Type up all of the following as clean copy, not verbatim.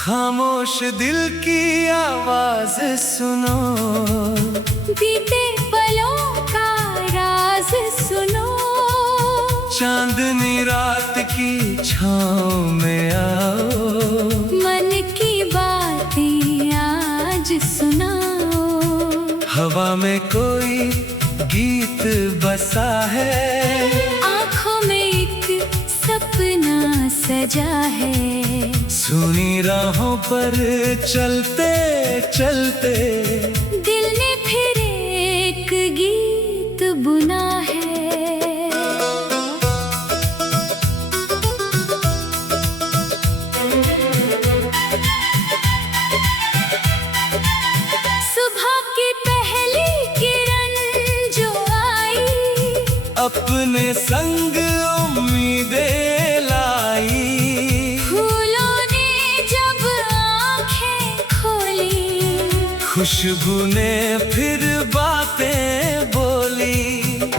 खामोश दिल की आवाज सुनो, बीते पलों का राज सुनो। चांदनी रात की छाँव में आओ, मन की बातें आज सुनाओ। हवा में कोई गीत बसा है, आँखों में एक सपना सजा है। सुनी राहों पर चलते चलते दिल ने फिर एक गीत बुना है। सुबह की पहली किरण जो आई, अपने संग उम्मीदें लाई। खुशबू ने फिर बातें बोली,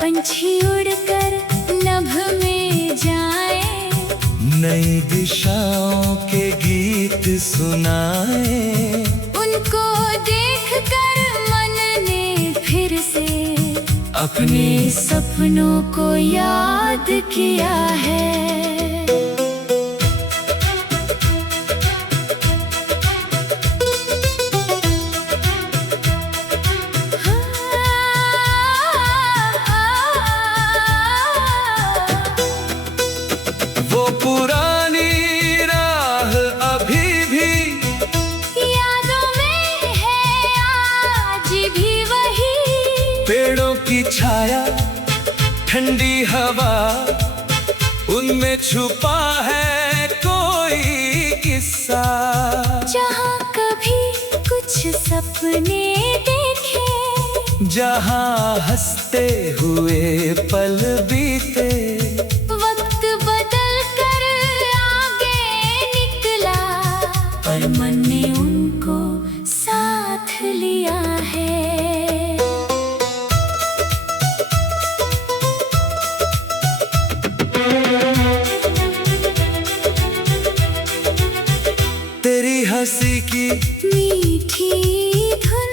पंछी उड़कर नभ में जाए, नई दिशाओं के गीत सुनाए। उनको देखकर मन ने फिर से अपने सपनों को याद किया है। पुरानी राह अभी भी यादों में है, आज भी वही। पेड़ों की छाया, ठंडी हवा, उनमें छुपा है कोई किस्सा। जहाँ कभी कुछ सपने देखे, जहाँ हंसते हुए पल बीते, पर मन ने उनको साथ लिया है। तेरी हंसी की मीठी धुन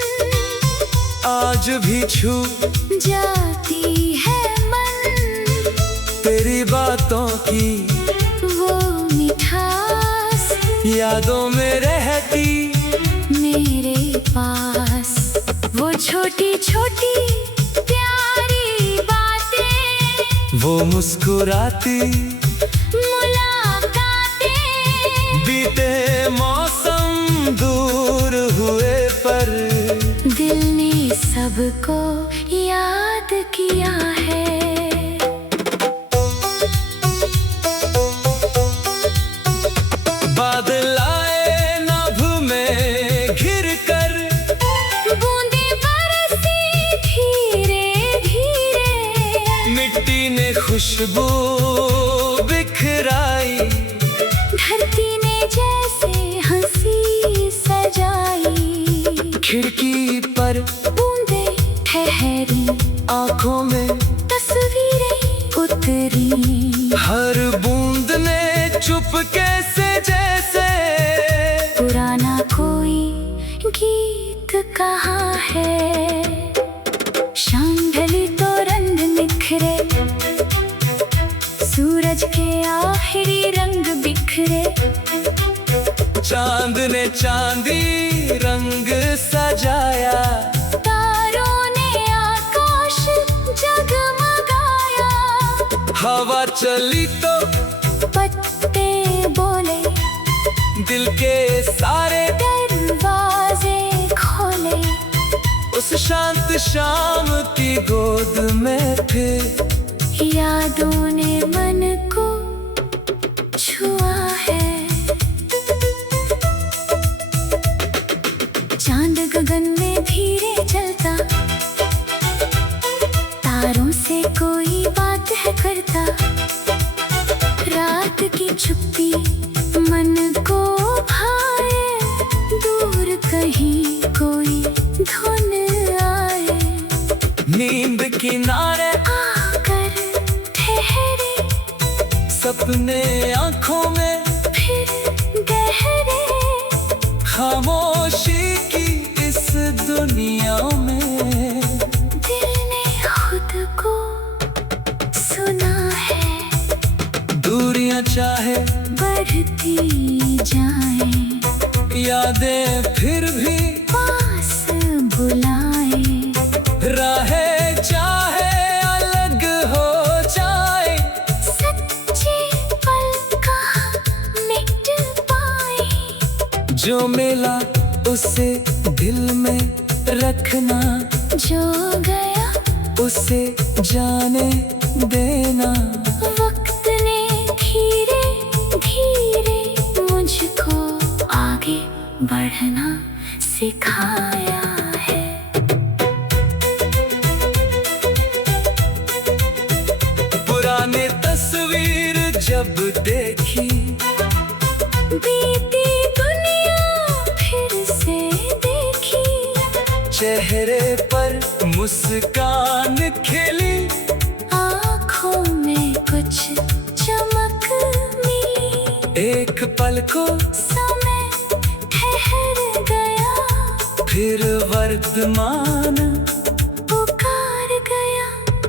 आज भी छू जाती है मन। तेरी बातों की वो मिठास यादों में रहती मेरे पास। वो छोटी छोटी प्यारी बातें, वो मुस्कुराती मुलाकातें। बीते मौसम दूर हुए पर दिल ने सबको याद किया है। बादल आए नभ में घिर कर, बूंदे बरसी धीरे धीरे। मिट्टी ने खुशबू बिखराई, धरती ने जैसे हंसी सजाई। खिड़की पर बूंदे ठहरी, आंखों में तस्वीरें उतरी। हर बूंद ने चुपके से जैसे पुराना कोई गीत कहा है। शाम ढली तो रंग निखरे, सूरज के आखिरी रंग बिखरे। चांद ने चांदी रंग सजाया, तारों ने आकाश जगमगाया। हवा चली तो पत्ते बोले, दिल के सारे दरवाजे खोले। उस शांत शाम की गोद में फिर यादों ने मन को छुआ है। चांद गगन में धीरे चलता, तारों से कोई बात है करता। रात की चुप्पी मन को भाए, दूर कहीं कोई धुन आए। नींद किनारे आकर ठहरे, सपने आंखों में फिर गहरे खामोशी की इस दुनिया में दिल ने खुद को सुना है। दूरियां चाहे बढ़ती जाए, यादें फिर भी पास बुलाए। राहें चाहे अलग हो जाए, सच्चे पल कहाँ मिट पाए। जो मिला उसे दिल में रखना, जो गया उसे जाने देना। वक्त ने धीरे धीरे मुझको आगे बढ़ना सिखाया है। पुराने तस्वीर जब देखी, बीती दुनिया फिर से देखी। चेहरे पर मुस्कान खिली, आँखों में कुछ चमक मिली। एक पल को समय ठहर गया, फिर वर्तमान पुकार गया।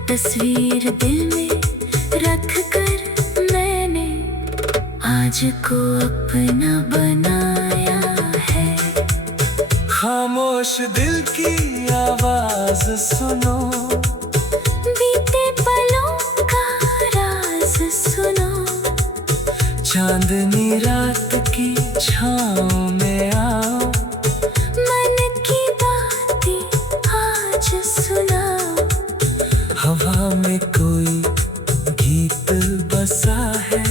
तस्वीर दिल में रख कर मैंने आज को अपना बनाया है। खामोश दिल की आवाज सुनो, बीते पलों का राज सुनो। चांदनी रात की छाँव में आओ, मन की बातें आज सुनाओ। हवा में कोई गीत बसा है,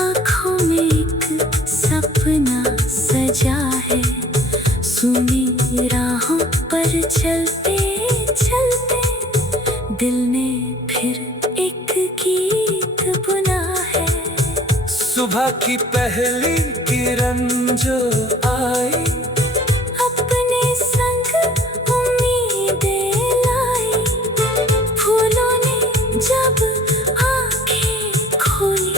आँखों में एक सपना सजा है। सुनी राहों पर चलते चलते दिल ने फिर एक गीत बुना है। सुबह की पहली किरण जो आई, अपने संग उम्मीदें लाई। फूलों ने जब आँखें खोली,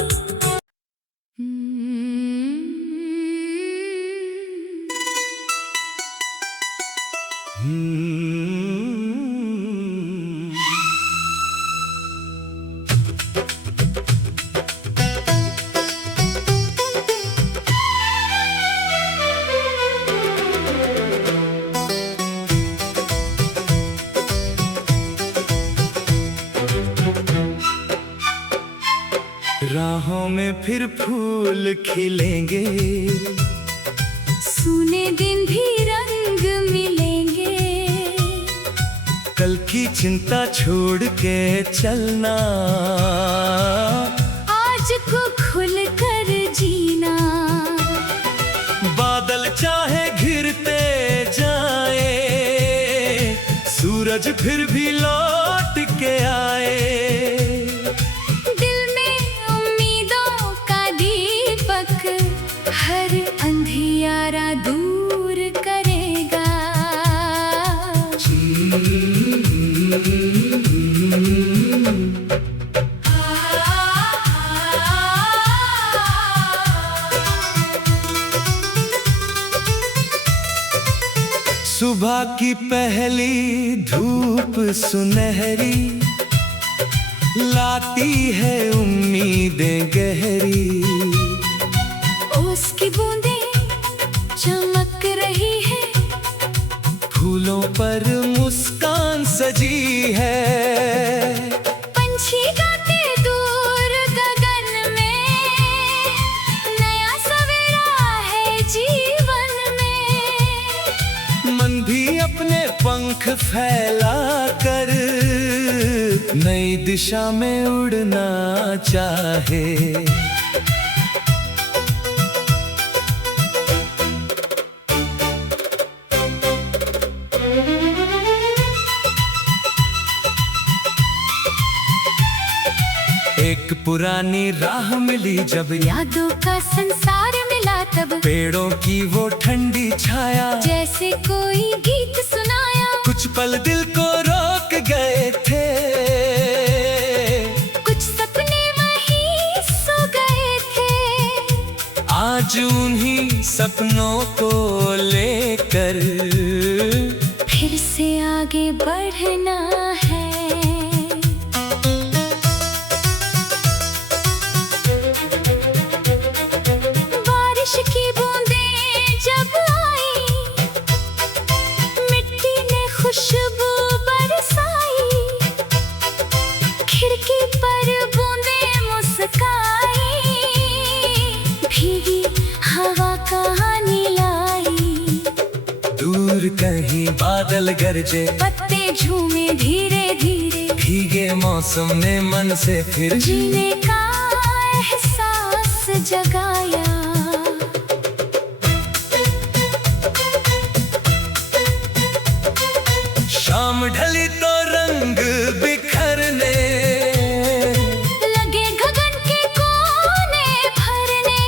राहों में फिर फूल खिलेंगे, सूने दिन भी रंग मिलेंगे। कल की चिंता छोड़ के चलना, आज को खुल कर जीना। बादल चाहे घिरते जाए, सूरज फिर भी लौट के आए। दिल में उम्मीदों का दीपक हर अंधियारा दूर करेगा। सुबह की पहली धूप सुनहरी, लाती है उम्मीदें गहरी। उसकी बूंदें चमक रही है, फूलों पर मुस्कान सजी है। पंछी गाते दूर गगन में, नया सवेरा है जीवन में। मन भी अपने पंख फैला कर नई दिशा में उड़ना चाहे। एक पुरानी राह मिली जब, यादों का संसार मिला तब। पेड़ों की वो ठंडी छाया, जैसे कोई गीत सुनाया। कुछ पल दिल को रोक गए थे, कुछ सपने वहीं सो गए थे। आज उन्हीं सपनों को लेकर फिर से आगे बढ़ना है। बारिश की बूंदें जब आई, मिट्टी ने खुशबू बरसाई, खिड़की पर बूंदें मुस्काई, भीगी हवा कहानी लाई। दूर कहीं बादल गरजे, पत्ते झूमे धीरे धीरे, भीगे मौसम ने मन से फिर जीने का एहसास जगाया। शाम ढली तो रंग बिखरने लगे गगन के कोने भरने,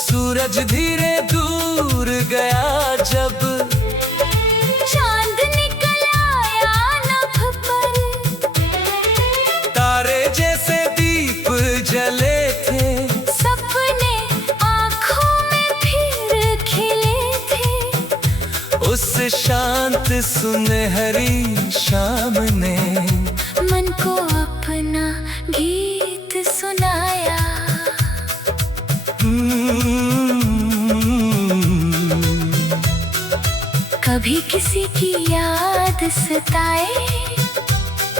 सूरज धीरे दूर गया जब चांद निकल आया नभ पर। तारे जैसे दीप जले थे, सपने आँखों में फिर खिले थे। उस शांत सुनहरी शाम ने मन को अपना गीत सुनाया। कभी किसी की याद सताए,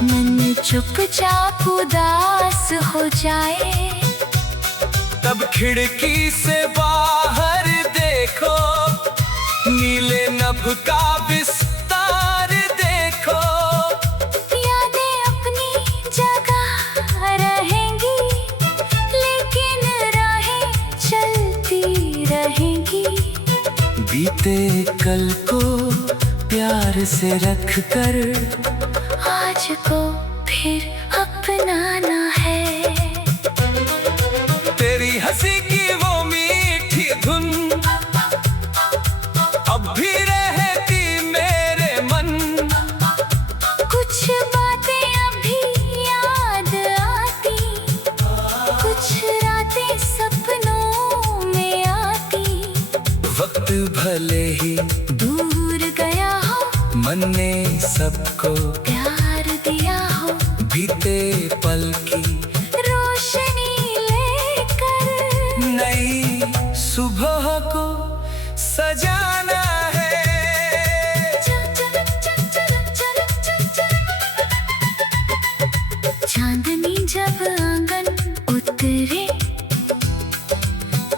मन चुपचाप उदास हो जाए, तब खिड़की से बाहर देखो, नीले नभ का विस्तार देखो। यादें अपनी जगह रहेंगी, लेकिन राहें चलती रहेंगी। बीते कल को प्यार से रख कर आज को फिर अपनाना है। तेरी हंसी की वो मीठी धुन अब भी रहती मेरे मन। कुछ बातें अभी याद आती, कुछ रातें सपनों में आती। वक्त भले ही दूर गया हो, मन ने सबको प्यार दिया हो, बीते पल की रोशनी लेकर नई सुबह को सजाना है। चांदनी जब आंगन उतरे,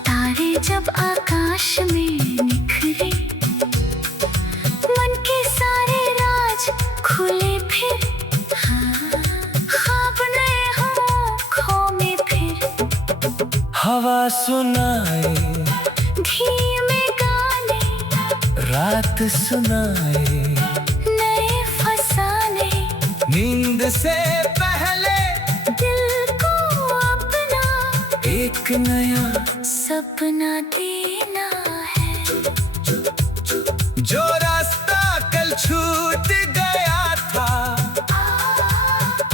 तारे जब आकाश में निखरे, मन के सारे राज खुले फिर। ख्वाब नए आँखों में फिर, हवा सुनाए धीमे गाने, रात सुनाए नए फसाने। नींद से पहले दिल को अपना एक नया सपना देना है। जो रास्ता कल छूट गया था,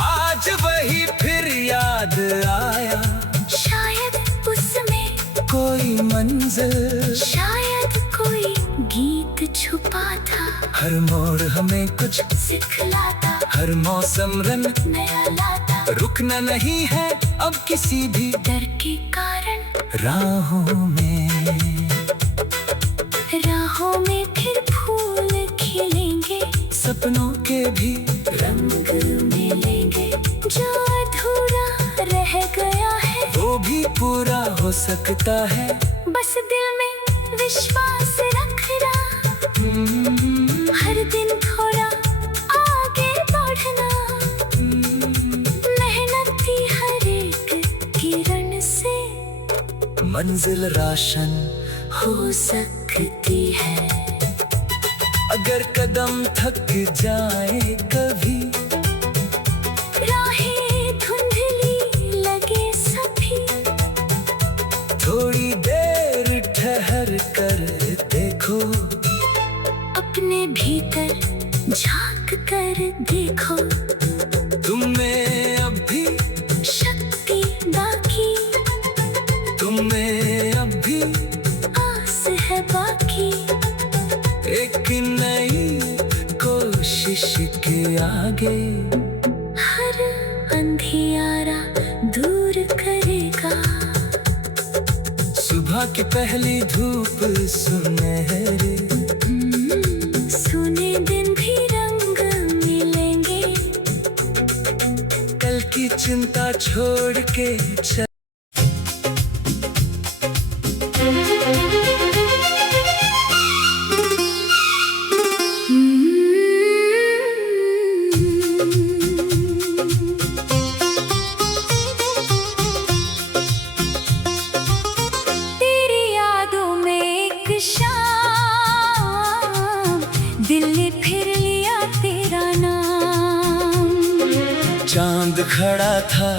आज वही फिर याद आया। शायद उसमें कोई मंजिल, शायद कोई गीत छुपा था। हर मोड़ हमें कुछ सिखलाता, हर मौसम रंग नया लाता। रुकना नहीं है अब किसी भी डर के कारण राहों में। राहों में फिर फूल खिलेंगे, सपनों के भी रंग मिलेंगे। जो अधूरा रह गया है, वो भी पूरा हो सकता है। बस दिल में विश्वास रखना, हर दिन थोड़ा आगे बढ़ना। मेहनती हर एक किरण से मंजिल राशन हो सकती है। अगर कदम थक जाए कभी, राहें धुंधली लगे सभी, थोड़ी देर ठहर कर देखो। अपने भीतर झांक कर देखो। तुम में अब भी शक्ति बाकी, तुम में अब भी आस है बाकी, एक नई कोशिश के आगे हर अंधियारा दूर करेगा। सुबह की पहली धूप सुनहरे, सुने दिन भी रंग मिलेंगे। कल की चिंता छोड़ के चल। तेरी यादों में एक शाम दिल ने फिर लिया तेरा नाम। चांद खड़ा था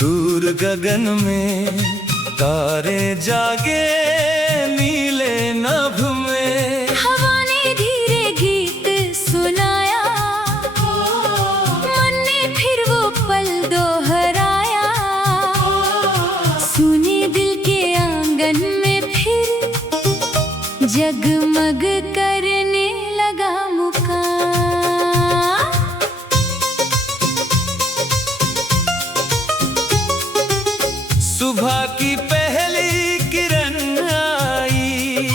दूर गगन में, तारे जागे नीले नभ में। हवा ने धीरे गीत सुनाया, मन ने फिर वो पल दोहराया। सुने दिल के आंगन में फिर जगमग करने लगा मुकाम। सुबह की पहली किरण आई,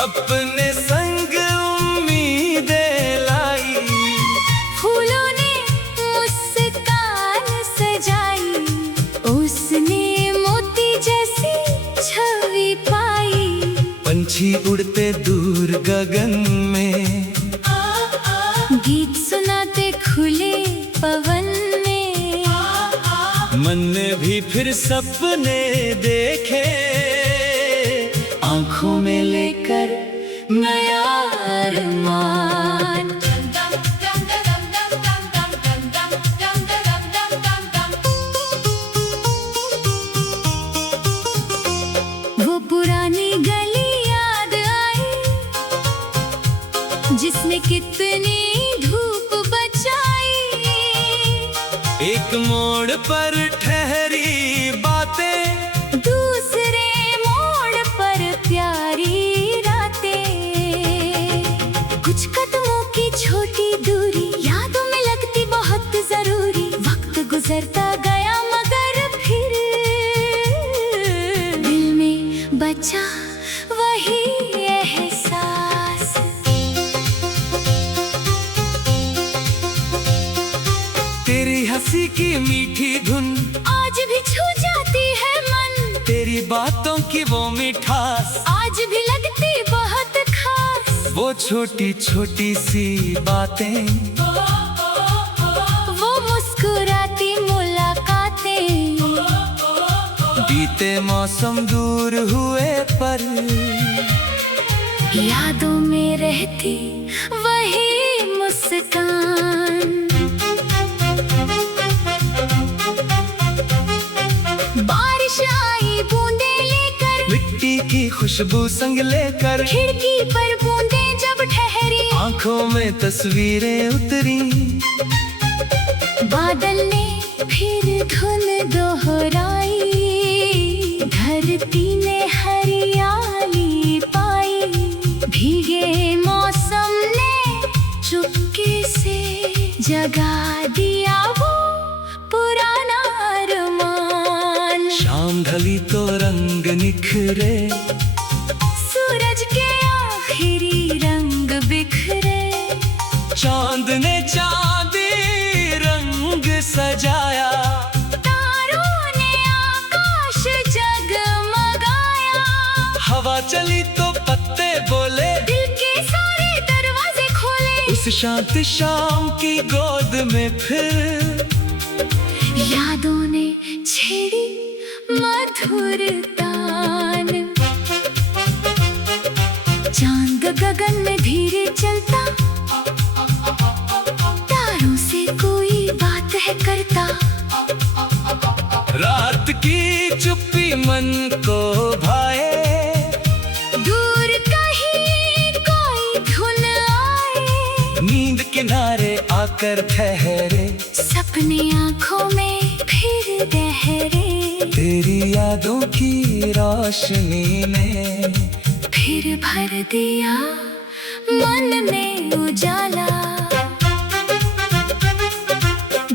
अपने संग उम्मीदें लाई। फूलों ने मुस्कान सजाई, उसने मोती जैसी छवि पाई। पंछी उड़ते दूर गगन में, गीत सुनाते खुले पवन में। मन ने भी फिर सपने देखे, आंखों में लेकर नया अरमान। वो पुरानी गली याद आई, जिसने कितनी धूप बचाई। एक मोड़ पर ठहरी बातें, दूसरे मोड़ पर प्यारी रातें। कुछ कदमों की छोटी दूरी यादों में लगती बहुत जरूरी। वक्त गुजरता गया मगर फिर दिल में बचा वही एहसास। तेरी हंसी की मीठी धुन आज भी छू जाती है मन, तेरी बातों की वो मिठास, आज भी लगती बहुत खास। वो छोटी छोटी सी बातें, वो मुस्कुराती मुलाकातें। बीते मौसम दूर हुए पर यादों में रहती वही मुस्कान। बारिश आई बूंदे लेकर, मिट्टी की खुशबू संग लेकर। खिड़की पर बूंदे जब ठहरी, आंखों में तस्वीरें उतरी। बादल ने फिर धुन दोहराई, धरती ने हरियाली पाई। भीगे मौसम ने चुपके से जगा दिया वो पुराना अरमान। शाम ढली तो रंग निखरे, सूरज के आखिरी रंग बिखरे। चांद ने चांदी रंग सजाया। तारों ने आकाश जगमगाया। हवा चली तो पत्ते बोले, दिल के सारे दरवाजे खोले। उस शांत शाम की गोद में फिर यादों ने छेड़ी मधुर तान। चांद गगन में धीरे चलता, तारों से कोई बात है करता। रात की चुप्पी मन को भाए, दूर कहीं कोई धुन आए। नींद किनारे आकर ठहरे। सपने आंखों में फिर गहरे। तेरी यादों की रोशनी ने फिर भर दिया मन में उजाला।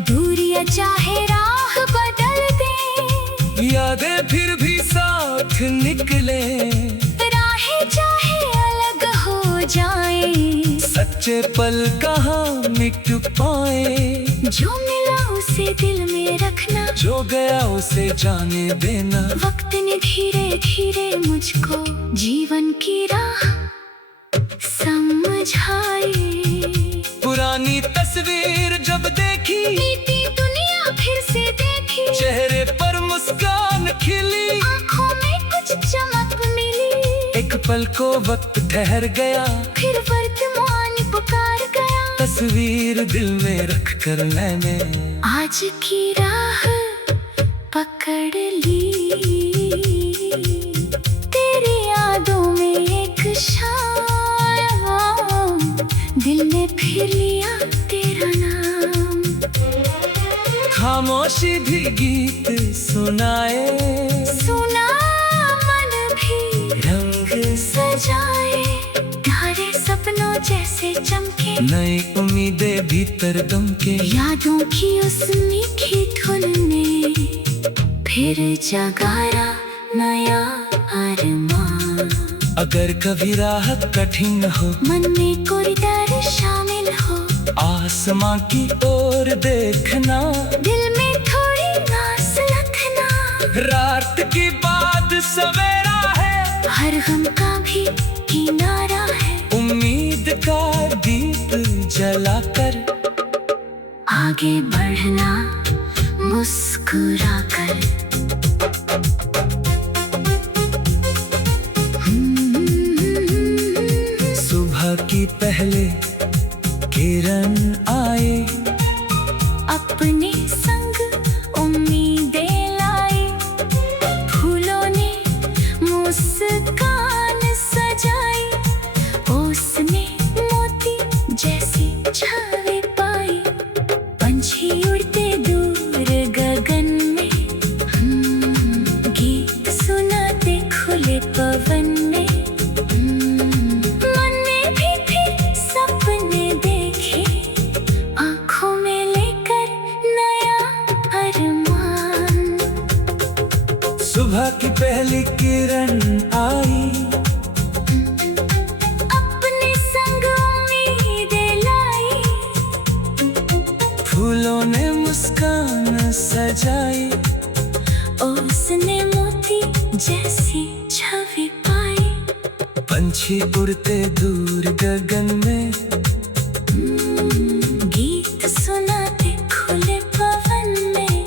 दूरियां चाहे राह बदल दे, यादें फिर भी साथ निकले। राहें चाहे अलग हो जाए, सच्चे पल कहाँ मिट पाए। जो मिला उसे दिल में रखना, जो गया उसे जाने देना। वक्त ने धीरे धीरे मुझको जीवन की राह समझाई। पुरानी तस्वीर जब देखी, बीती दुनिया फिर से देखी। चेहरे पर मुस्कान खिली, आँखों में कुछ चमक मिली। एक पल को वक्त ठहर गया, फिर वर्तमान पुकार गया। तस्वीर दिल में रख कर मैंने आज की राह पकड़ ली। तेरी यादों में एक शाम, दिल ने फिर लिया तेरा नाम। खामोशी भी गीत सुनाए, सुना मन भी रंग सजाए। तारे सपनों जैसे चमके, नई उम्मीदें भीतर दमके। यादों की उस मीठी धुन ने फिर जगाया नया अरमान। अगर कभी राह कठिन हो, मन में कोई डर शामिल हो, आसमां की ओर देखना। दिल में थोड़ी आस रखना। रात की बाद सवेरा है, हर गम का भी किनारा है। उम्मीद का दीप जलाकर आगे बढ़ना मुस्कुरा कर। सुबह की पहले किरण आए, अपने संग उम्मीदें लाए। फूलों ने मुस्कान सजाई, उसने मोती जैसी छावे पाई। पंछी उड़ते दूर गगन में, गीत सुनाते खुले पवन में। मन ने भी फिर सपने देखे, आँखों में लेकर नया अरमान। सुबह की पहली किरण आई, अपने संग उम्मीदें लाई। फूलों ने मुस्कान सजाई, उसने मोती जैसी छवि पाई। पंछी उड़ते दूर गगन में। गीत सुनाते खुले पवन में।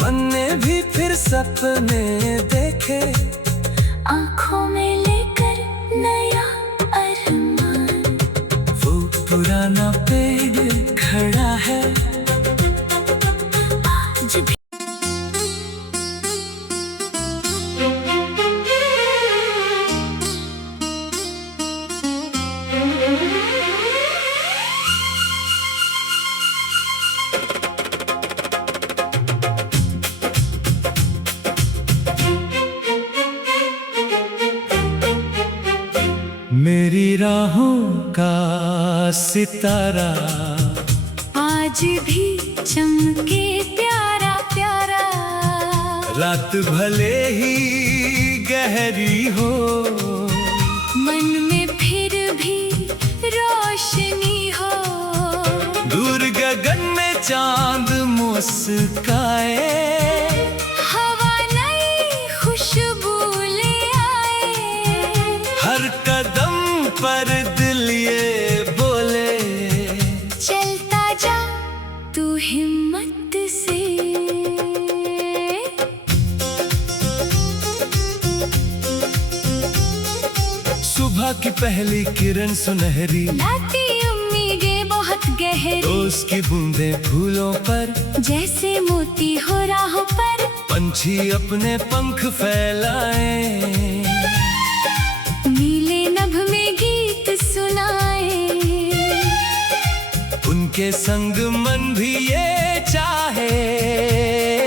मन ने भी फिर सपने देखे, आँखों में लेकर नया अरमान। वो पुराना पेड़ खड़ा है, आज भी मेरी राहों का सितारा आज भी चमके प्यारा प्यारा। रात भले ही गहरी हो, मन में फिर भी रोशनी हो। दूर गगन में चांद मुस्काए। हवा नई खुशबू ले आए। हर कदम पर दिल ये बोले, चलता जा तू हिम्मत से। सुबह की पहली किरण सुनहरी, लाती उम्मीदें बहुत गहरी। रोज की बूंदें फूलों पर, जैसे मोती हो राहों पर। पंछी अपने पंख फैलाए। नीले नभ में गीत सुनाए। उनके संग मन भी ये चाहे,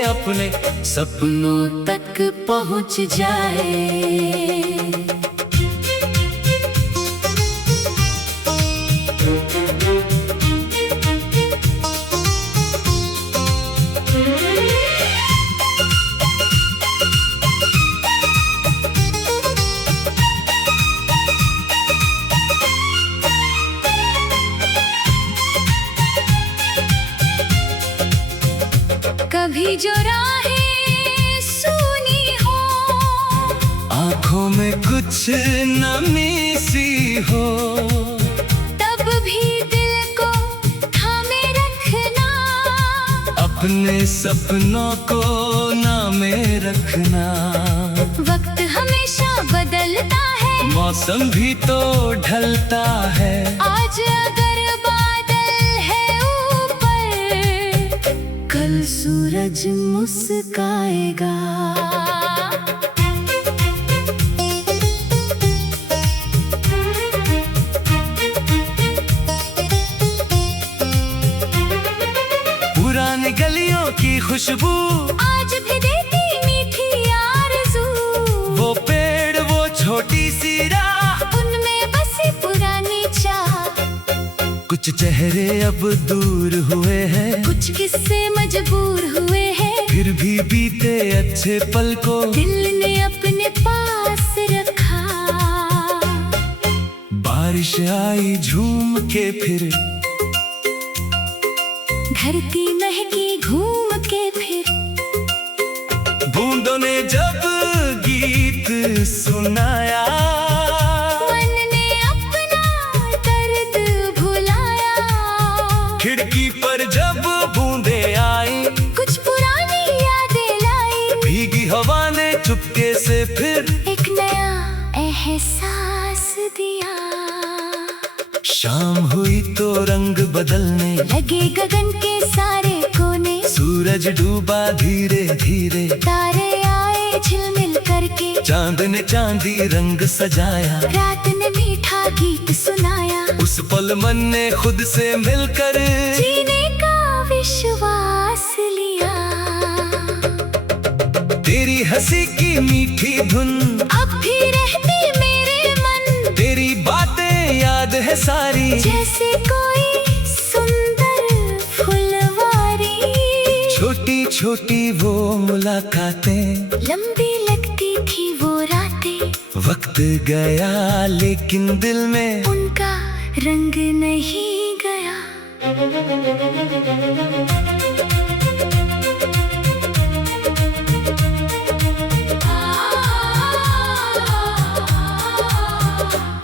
अपने सपनों तक पहुंच जाए। कभी जो राहें सुनी हो, आँखों में कुछ नमी सी हो, तब भी दिल को थामे रखना, अपने सपनों को नामे रखना। वक्त हमेशा बदलता है, मौसम भी तो ढलता है। आज अगर बादल है ऊपर, कल सूरज मुस्काएगा। पुरानी गलियों की खुशबू आज भी देती मीठी आरज़ू, वो पेड़ वो छोटी सी राह, उनमें बसी पुरानी चाह। कुछ चेहरे अब दूर हुए हैं, कुछ किस्से मजबूर हुए हैं, फिर भी बीते अच्छे पल को दिल ने अपने पास रखा। बारिश आई झूम के फिर, धरती महकी घूम के फिर, बूंदों ने जब गीत सुनाया, मन ने अपना दर्द भुलाया। खिड़की पर जब बूंदे आई, कुछ पुरानी यादें लाई, भीगी हवा ने चुपके से फिर एक नया एहसास दिया। शाम हुई तो रंग बदलने लगे गगन के सारे कोने, सूरज डूबा धीरे धीरे, तारे आए झिलमिल करके, चांद ने चांदी रंग सजाया, रात ने मीठा गीत सुनाया। उस पल मन ने खुद से मिलकर जीने का विश्वास लिया। तेरी हंसी की मीठी धुन अब भी रहती मेरे मन, तेरी बातें याद है सारी, जैसे कोई सुंदर फुलवारी। छोटी छोटी वो मुलाकातें, लंबी लगती थी वो रातें, वक्त गया लेकिन दिल में उनका रंग नहीं गया।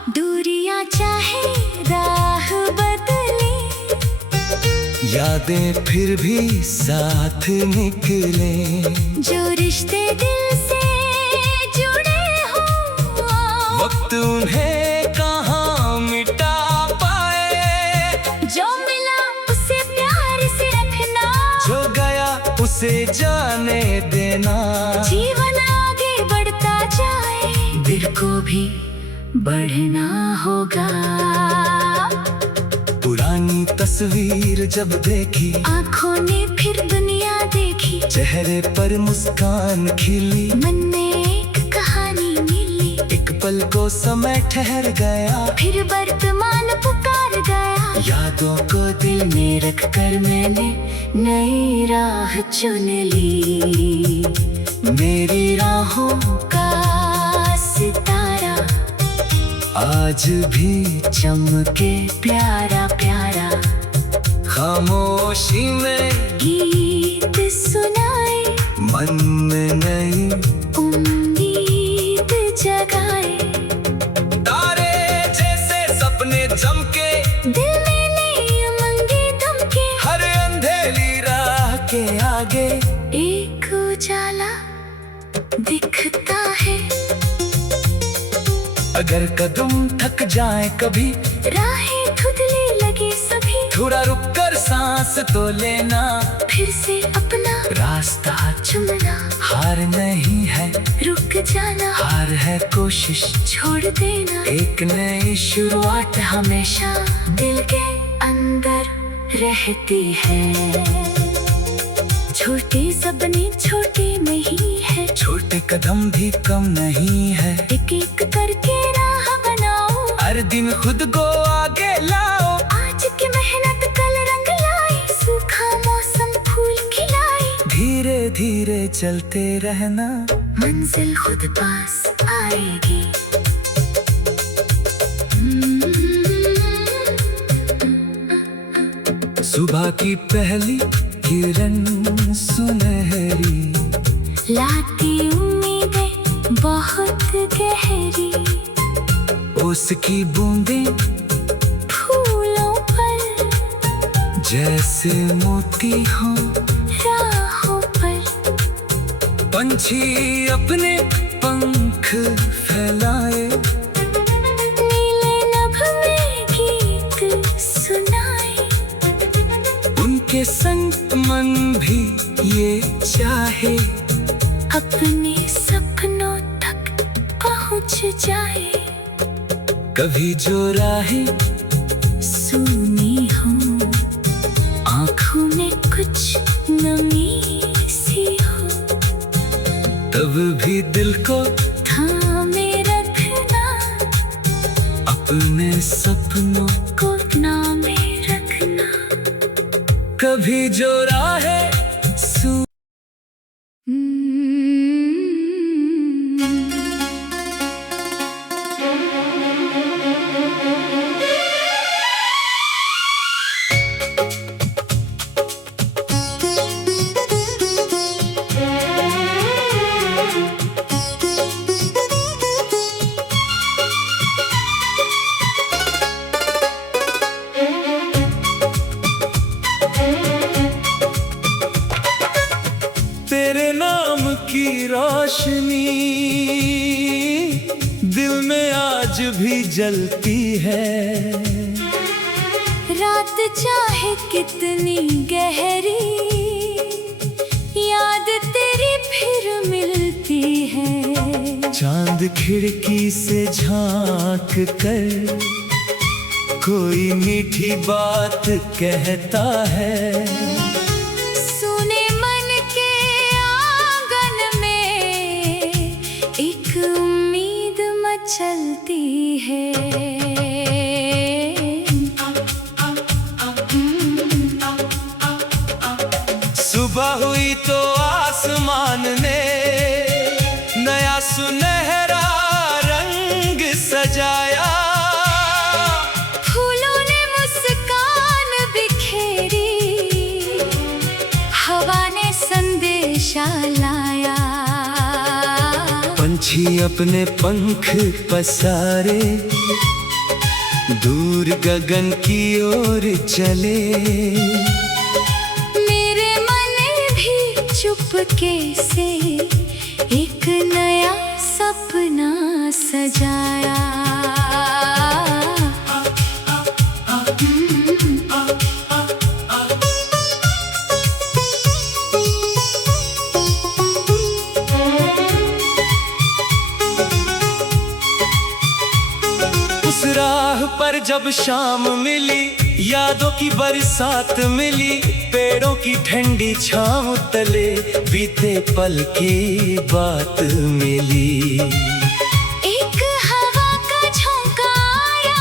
दूरियां चाहे राह बदले, यादें फिर भी साथ निकले। जो रिश्ते दिल से जुड़े हो, वक्त उन्हें कहाँ मिटा पाए, जो मिला उसे प्यार से रखना, जो गया उसे जाने देना। जीवन आगे बढ़ता जाए, दिल को भी बढ़ना होगा। पुरानी तस्वीर जब देखी, आँखों ने फिर दुनिया देखी, चेहरे पर मुस्कान खिली, मन में एक कहानी मिली। एक पल को समय ठहर गया, फिर वर्तमान पुकार गया। यादों को दिल में रख कर मैंने नई राह चुन ली। मेरी राहों का सितारा आज भी चमके प्यारा प्यारा, खामोशी में गीत सुनाए, मन में नई उम्मीद जगाए। तारे जैसे सपने चमके, दिल में नई उमंगे दमके, हर अंधेरी राह के आगे एक उजाला दिखता है। अगर कदम थक जाए कभी, राहें धुंधली लगे सभी, थोड़ा रुक कर सांस तो लेना, फिर से अपना रास्ता चुनना। हार नहीं है, रुक जाना, हार है कोशिश छोड़ देना। एक नई शुरुआत हमेशा दिल के अंदर रहती है। छोटे सपने छोटे नहीं है, छोटे कदम भी कम नहीं है। एक एक करके राह बनाओ, हर दिन खुद को आगे लाओ। आज की मेहनत कल रंग लाई, सूखा मौसम फूल खिलाई। धीरे धीरे चलते रहना, मंजिल खुद पास आएगी। सुबह की पहली किरण सुनहरी, लाती उम्मीदें बहुत गहरी। उसकी बूंदें फूलों पर जैसे मोती हो राहों पर। पंछी अपने पंख फैलाए, नीले नभ में गीत सुनाए। उनके संग मन भी ये चाहे, अपने सपनों तक पहुंच जाए। कभी जो राहें सुनी हो, आँखों में कुछ नमी सी हो, तब भी दिल को थामे रखना। अपने सपनों को नामे रखना। कभी जो राहें तेरे नाम की रोशनी दिल में आज भी जलती है। रात चाहे कितनी गहरी, याद तेरी फिर मिलती है। चांद खिड़की से झांक कर कोई मीठी बात कहता है। सुने मन के आंगन में एक उम्मीद मचलती है। सुबह हुई तो आसमान ने नया सुनहरा रंग सजाया। फूलों ने मुस्कान बिखेरी, हवा ने संदेशा लाया। पंछी अपने पंख पसारे दूर गगन की ओर चले। चुपके से एक नया सपना सजाया। उस राह पर जब शाम मिली, यादों की बरसात मिली। पेड़ों की ठंडी छांव तले बीते पल की बात मिली। एक हवा का झोंका आया,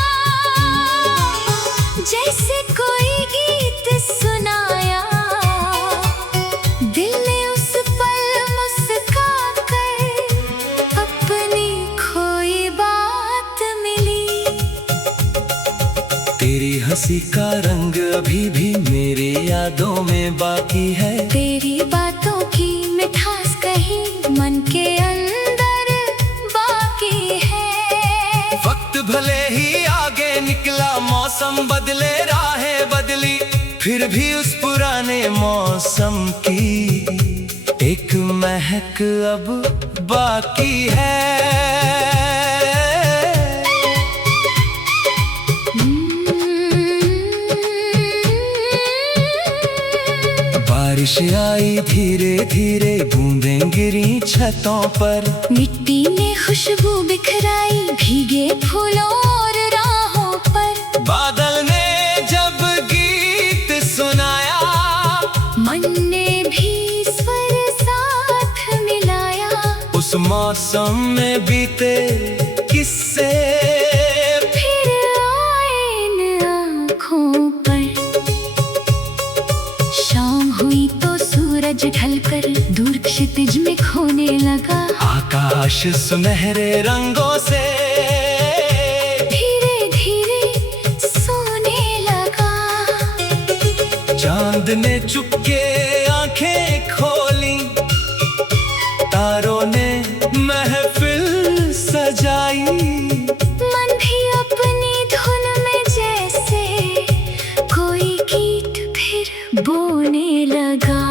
जैसे कोई गीत सुनाया। दिल ने उस पल मुस्का कर अपनी खोई बात मिली। तेरी हंसी का रंग अभी भी मेरी यादों में बाकी है। तेरी बातों की मिठास कहीं मन के अंदर बाकी है। वक्त भले ही आगे निकला, मौसम बदले, राहें बदली, फिर भी उस पुराने मौसम की एक महक अब बाकी है। बारिश आई धीरे धीरे, बूंदें गिरी छतों पर। मिट्टी ने खुशबू बिखराई भीगे फूलों और राहों पर। बादल ने जब गीत सुनाया, मन ने भी स्वर साथ उस मौसम में बीते किस्से फिर आए इन आँखों पर। शाम हुई तो सूरज ढलकर दूर क्षितिज में खोने लगा। आकाश सुनहरे रंगों से धीरे धीरे सोने लगा। चांद ने चुपके आंखें खोली, तारों ने महफिल सजाई। मन भी अपनी धुन में जैसे कोई गीत फिर बोने लगा।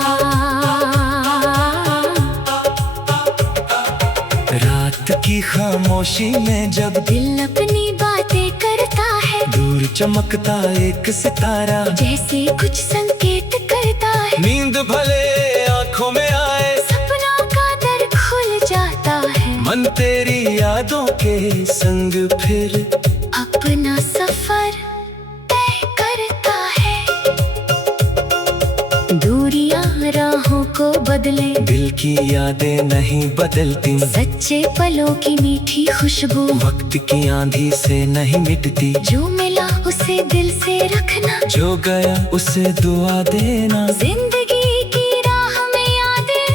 रात की खामोशी में जब दिल अपनी बातें करता है, दूर चमकता एक सितारा जैसे कुछ संकेत करता है। नींद भले आंखों में आए, सपनों का दर खुल जाता है। मन तेरी यादों के संग फिर अपना सफर तय करता है। दूरियां राहों को बदले, दिल की यादें नहीं बदलती। सच्चे पलों की मीठी खुशबू वक्त की आंधी से नहीं मिटती। जो मिला उसे दिल से रखना, जो गया उसे दुआ देना। जिंदगी की राह में यादें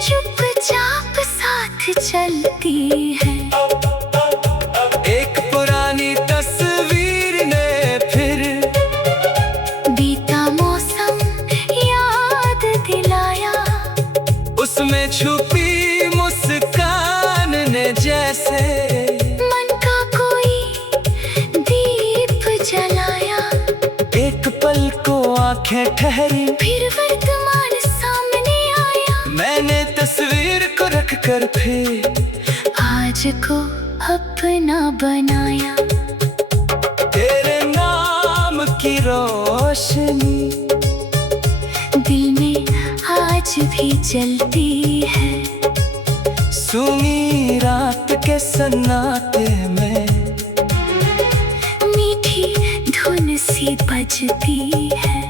चुपचाप साथ चलती है। एक पुरानी तस्वीर ने फिर बीता मौसम याद दिलाया। उसमें छुपी मुस्कान ने जैसे मन का कोई दीप जलाया। एक पल को आंखें ठहरी, फिर वर्तमान सामने आया। मैंने तस्वीर को रख कर फिर आज को अपना बनाया। तेरे नाम की रोशनी दिल में आज भी जलती है। सुनी रात के सन्नाटे में मीठी धुन सी बजती है।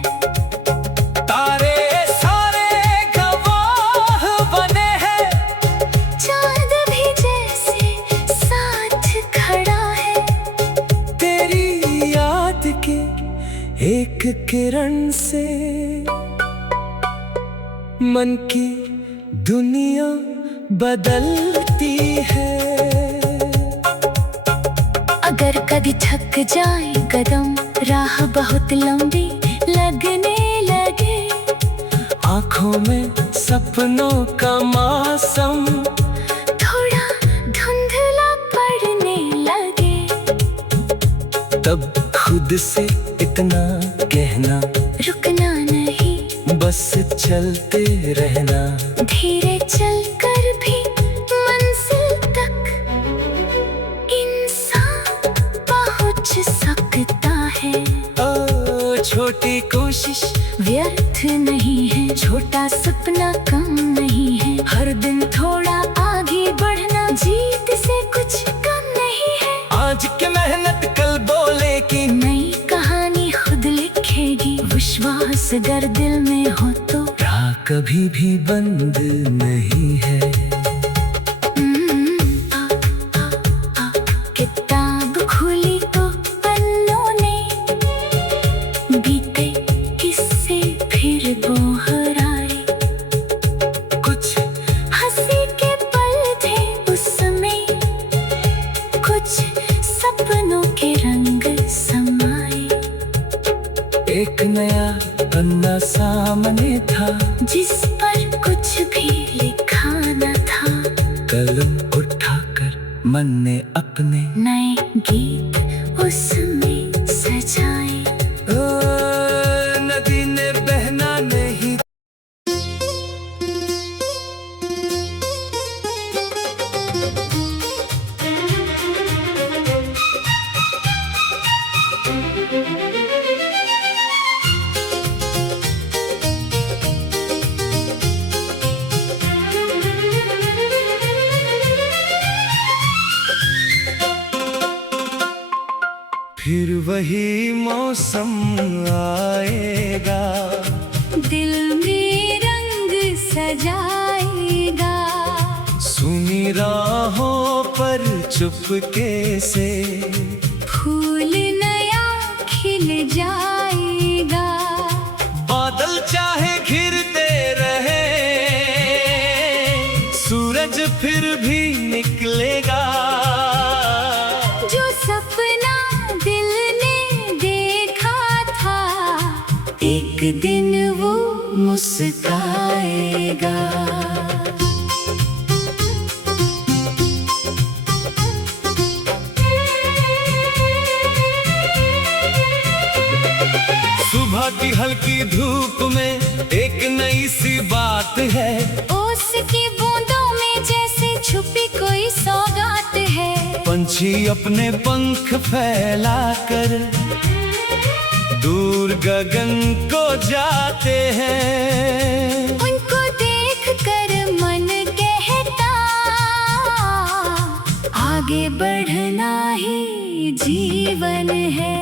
तारे सारे गवाह बने हैं, चांद भी जैसे साथ खड़ा है। तेरी याद के एक किरण से मन की दुनिया बदलती है। अगर कभी थक जाए कदम, राह बहुत लंबी लगने लगे। आंखों में सपनों का मौसम थोड़ा धुंधला पड़ने लगे। तब खुद से इतना कहना, रुकना नहीं बस चलते रहना। धीरे चलकर भी मंजिल तक इंसान पहुंच सकता है। ओ छोटी कोशिश व्यर्थ नहीं है, छोटा सपना कम नहीं है। हर दिन थोड़ा आगे बढ़ना जीत से कुछ कम नहीं है। आज की मेहनत कल बोले की नई कहानी खुद लिखेगी। विश्वास अगर दिल में हो तो राह कभी भी बंद नहीं है। किताब खुली तो पन्नों ने बीते किस्से फिर दोहराए। कुछ हंसी के पल थे उसमें, कुछ सपनों के रंग समाए। एक नया पन्ना सामने था, जिस पर कुछ भी लिखा न था। कलम उठाकर मन ने अपने नए गीत उसमें सजाए। ओ, नदी ने बहना नहीं। फिर वही मौसम आएगा, दिल में रंग सजाएगा। चुपके से फूल नया खिल जाएगा। बादल चाहे घिरते रहे, सूरज फिर भी निकलेगा। जो सपना दिल ने देखा था, एक दिन वो मुस्काएगा। सुबह की हल्की धूप में एक नई सी बात है। ओस की बूंदों में जैसे छुपी कोई सौगात है। पंछी अपने पंख फैलाकर दूर गगन को जाते हैं। उनको देखकर मन कहता, आगे बढ़ना ही जीवन है।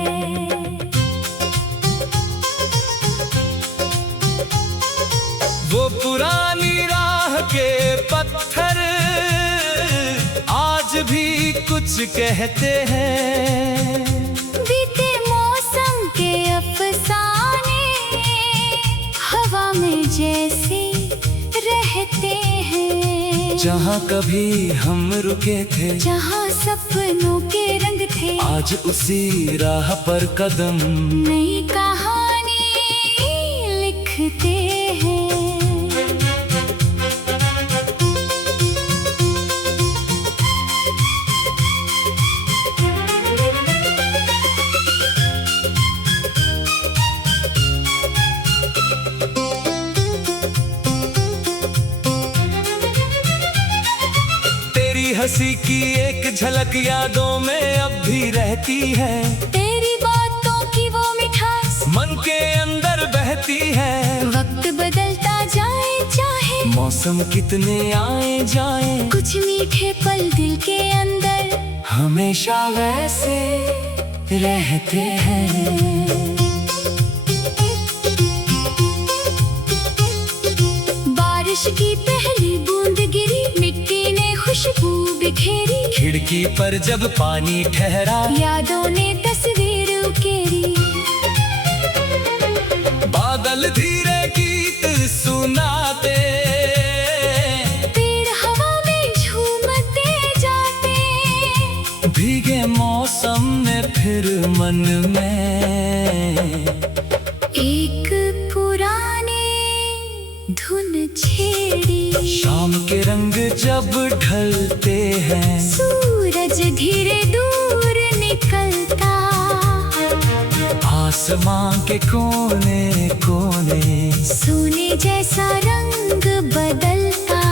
वो पुरानी राह के पत्थर आज भी कुछ कहते हैं। बीते मौसम के अफसाने हवा में जैसे रहते हैं। जहाँ कभी हम रुके थे, जहाँ सपनों के रंग थे, आज उसी राह पर कदम नई कहानी लिखते हैं। हंसी की एक झलक यादों में अब भी रहती है। तेरी बातों की वो मिठास मन के अंदर बहती है। वक्त बदलता जाए चाहे मौसम कितने आए जाए, कुछ मीठे पल दिल के अंदर हमेशा वैसे रहते हैं। बारिश की पहली बूंद गिरी, मिट्टी ने खुशबू बिखेरी। खिड़की पर जब पानी ठहरा, यादों ने तस्वीर उकेरी। बादल धीरे गीत सुनाते, पेड़ हवा में झूमते जाते। भीगे मौसम में फिर मन में एक पुरानी धुन छेड़ी। शाम के रंग जब ढलते हैं, सूरज धीरे दूर निकलता। आसमां के कोने कोने सोने जैसा रंग बदलता।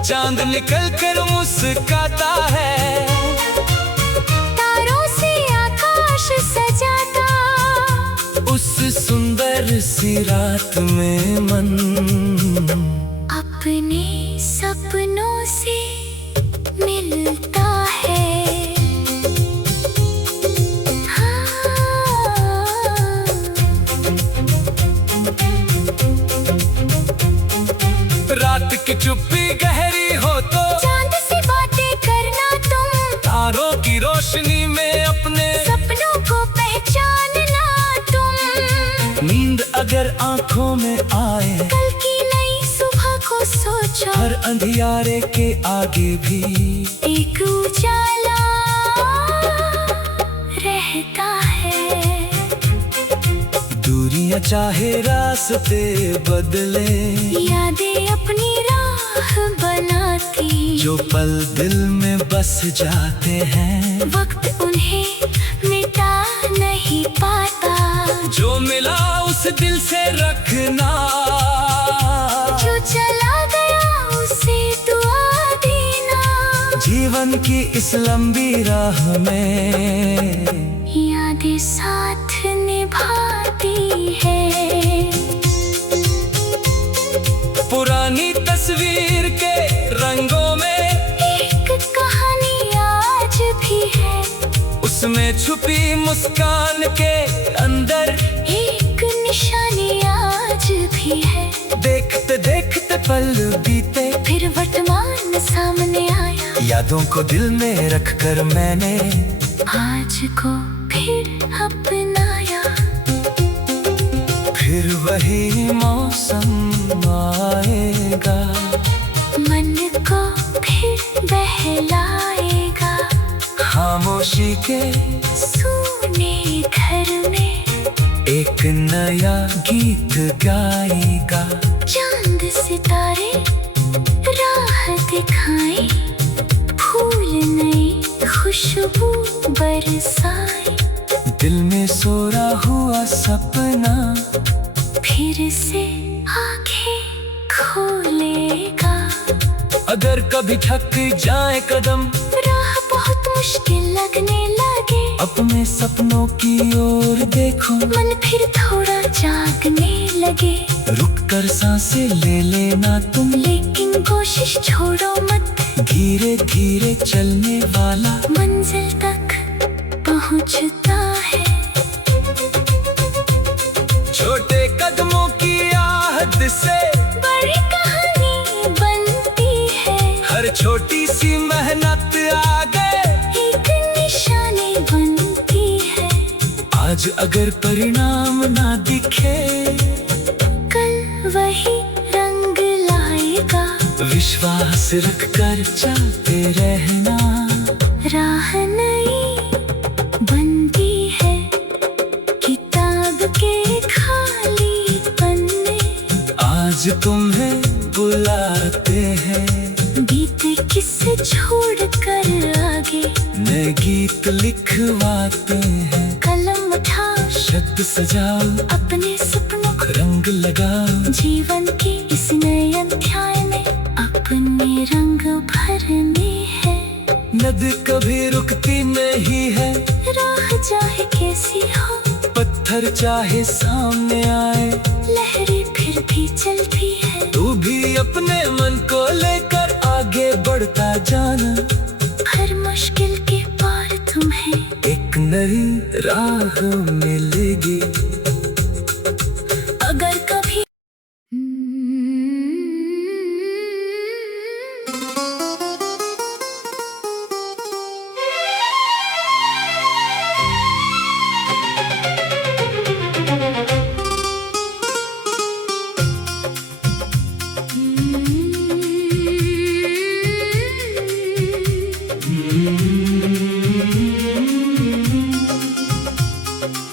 चांद निकल कर मुस्काता है, तारों से आकाश सजाता। उस सुंदर सी रात में मन अपने सपनों से मिलता है। हाँ। रात की चुप्पी गहरी हो तो चांद से बातें करना तुम, तारों की रोशनी में अपने सपनों को पहचानना तुम। नींद अगर आंखों में आए, कल की नई सुबह को सोचो। हर अंधियारे के आगे भी एक उजाला रहता है। दूरियां चाहे रास्ते बदले, यादें अपनी राह बनाती। जो पल दिल में बस जाते हैं, वक्त उन्हें मिटा नहीं पाता। जो मिला उस दिल से रखना, जो चला गया उसे दुआ देना। जीवन की इस लंबी राह में यादें साथ निभाती है। पुरानी तस्वीर के रंगों में एक कहानी आज भी है। उसमें छुपी मुस्कान के अंदर एक निशानी आज भी है। देखते देखते पल बीते, फिर वर्तमान सामने आया। यादों को दिल में रखकर मैंने आज को फिर अपनाया। फिर वही मौसम आएगा, मन को फिर बहलाएगा। खामोशी के सूने घर में एक नया गीत गाएगा। चांद सितारे राह दिखाए, फूल नई खुशबू बरसाए। दिल में सोरा हुआ सपना फिर से आंखें खोलेगा। अगर कभी थक जाए कदम, राह बहुत मुश्किल लगने लगे, अपने सपनों की ओर देखो। मन फिर थोड़ा जागने लगे। रुक कर सांसें ले लेना तुम, लेकिन कोशिश छोड़ो मत। धीरे धीरे चलने वाला मंजिल तक पहुंचता है। छोटे कदमों की आहट से बड़ी कहानी बनती है। हर छोटी सी मेहनत आगे एक निशानी बनती है। आज अगर परिणाम ना दिखे, कल वही रंग लाएगा। विश्वास रख कर चलते रहना। राह नई बनती है, किताब के खाली पन्ने आज तुम्हें बुलाते हैं। बीत किस्से छोड़ कर आगे, नए गीत लिखवाते हैं। कलम उठाओ, शब्द सजाओ, अपने सपनों को रंग लगाओ। जीवन के इस नए अध्याय में अपने रंग भरने हैं। नदी कभी रुकती नहीं है, राह चाहे कैसी हो, पत्थर चाहे सामने आए, लहरें फिर भी चलती है। तू भी अपने मन को लेकर आगे बढ़ता जाना। हर मुश्किल के पार तुम्हें एक नई राह मिलेगी। अगर कभी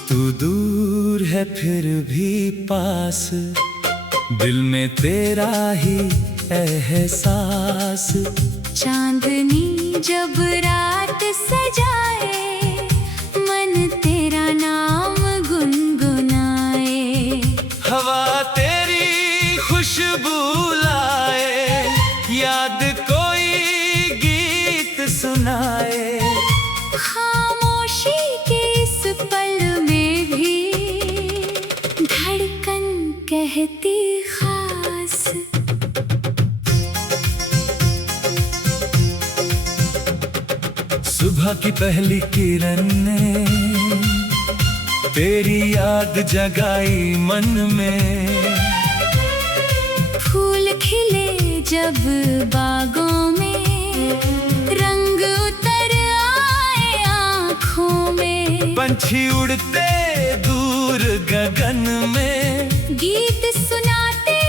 तू दूर है फिर भी पास, दिल में तेरा ही एहसास। चांदनी जब रात सजाए, मन तेरा नाम गुनगुनाए। हवा तेरी खुशबू लाए, याद कोई गीत सुनाए। खामोशी के इस पल में भी धड़कन कहती खास। सुबह की पहली किरण ने तेरी याद जगाई मन में। फूल खिले जब बागों में, रंग उतर आए आँखों में। पंछी उड़ते दूर गगन में, गीत सुनाते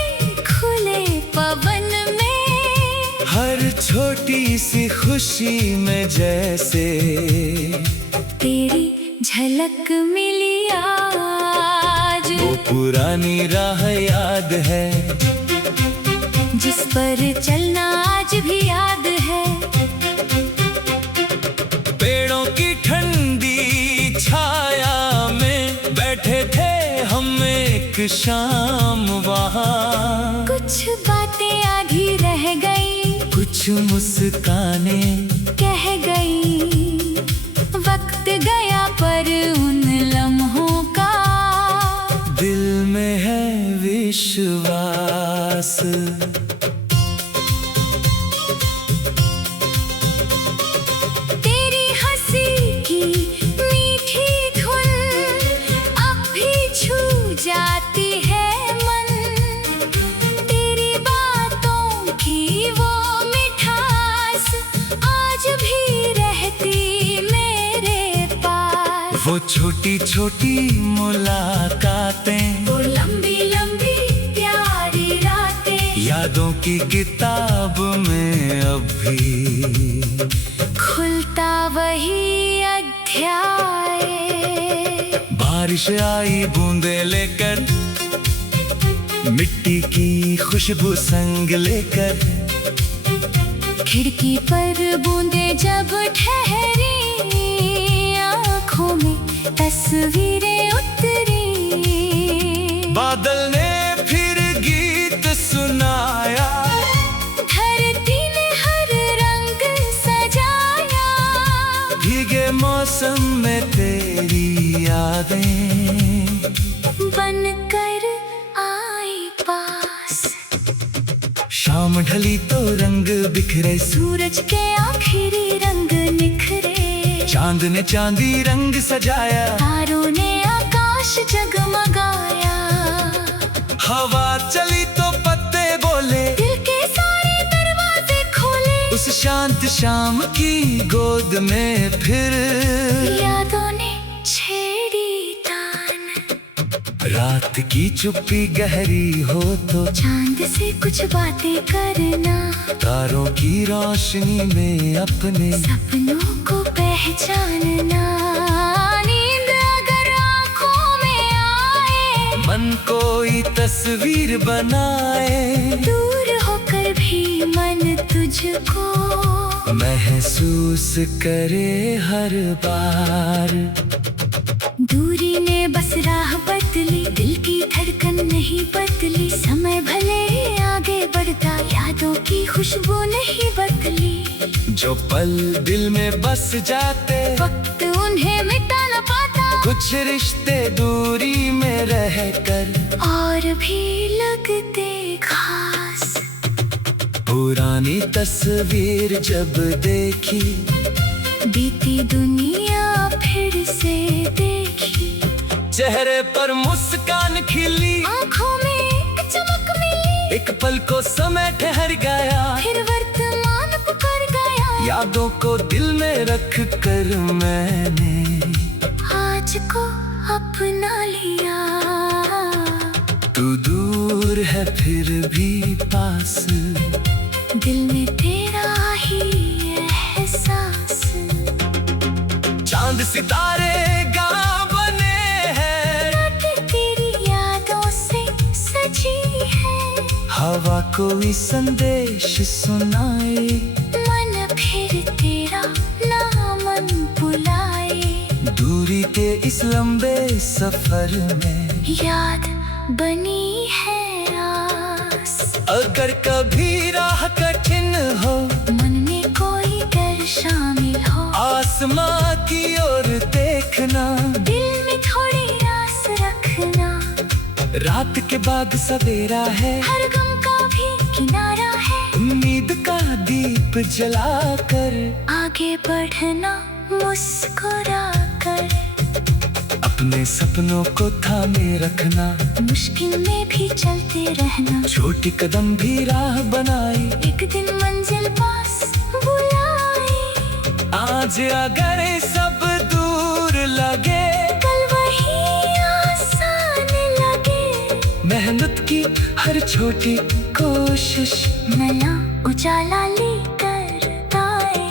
खुले पवन में। हर छोटी सी खुशी में जैसे तेरी झलक मिली आज। वो पुरानी राह याद है, जिस पर चलना आज भी याद है। पेड़ों की ठंडी छाया में बैठे थे हम एक शाम वहाँ। कुछ बातें आधी रह गई, कुछ मुस्कानें कह गई। वक्त गया पर उन लम्हों का दिल में है विश्वास। तेरी हंसी की मीठी धुन अब भी छू जाती है मन। तेरी बातों की वो मिठास वो छोटी छोटी मुलाकातें, वो लंबी लंबी प्यारी रातें, यादों की किताब में अब भी खुलता वही अध्याय। बारिश आई बूंदे लेकर, मिट्टी की खुशबू संग लेकर, खिड़की पर बूंदे जब ठहरी, आँखों में तस्वीरें उतरी। बादल ने फिर गीत सुनाया, धरती ने हर रंग सजाया। भीगे मौसम में तेरी यादें बनकर आई पास। शाम ढली तो रंग बिखरे, सूरज के आखिरी रंग निखरे। चांद ने चांदी रंग सजाया, तारों ने आकाश जगमगाया। हवा चली तो पत्ते बोले, दिल के सारे दरवाजे खोले। उस शांत शाम की गोद में फिर यादों ने छेड़ी तान। रात की चुप्पी गहरी हो तो चांद से कुछ बातें करना, तारों की रोशनी में अपने सपनों को पहचानना। नींद अगर आँखों में आए, मन कोई तस्वीर बनाए, दूर होकर भी मन तुझको महसूस करे हर बार। दूरी ने बस राह बदली, दिल की धड़कन नहीं बदली। समय भले आगे बढ़ता, यादों की खुशबू नहीं बदली। जो पल दिल में बस जाते, वक्त उन्हें मिटा न पाता। कुछ रिश्ते दूरी में रहकर और भी लगते खास। पुरानी तस्वीर जब देखी, बीती दुनिया फिर से देखी। चेहरे पर मुस्कान खिली, आँखों में एक चमक मिली। एक पल को समय ठहर गया, फिर वर्तमान पुकार गया। यादों को दिल में रख कर मैंने आज को अपना लिया। तू दूर है फिर भी पास, दिल में तेरा ही एहसास। चांद सितारे गाँव बने हैं, रातें तेरी यादों से सजी है। हवा कोई संदेश सुनाए, मन फिर तेरा नामन बुलाए। दूरी के इस लंबे सफर में याद बनी है आस। अगर कभी राह कठिन हो, मन में कोई डर शामिल हो, आसमां की ओर देखना, दिल में थोड़ी रास रखना। रात के बाद सवेरा है, हर गम का भी किनारा है। उम्मीद का दीप जलाकर आगे बढ़ना मुस्कुरा कर। अपने सपनों को थामे रखना, मुश्किल में भी चलते रहना। छोटी कदम भी राह बनाए, एक दिन मंजिल पास बुलाए। आज अगर सब दूर लगे, कल वही आसान लगे। मेहनत की हर छोटी कोशिश नया उजाला लेकर आए।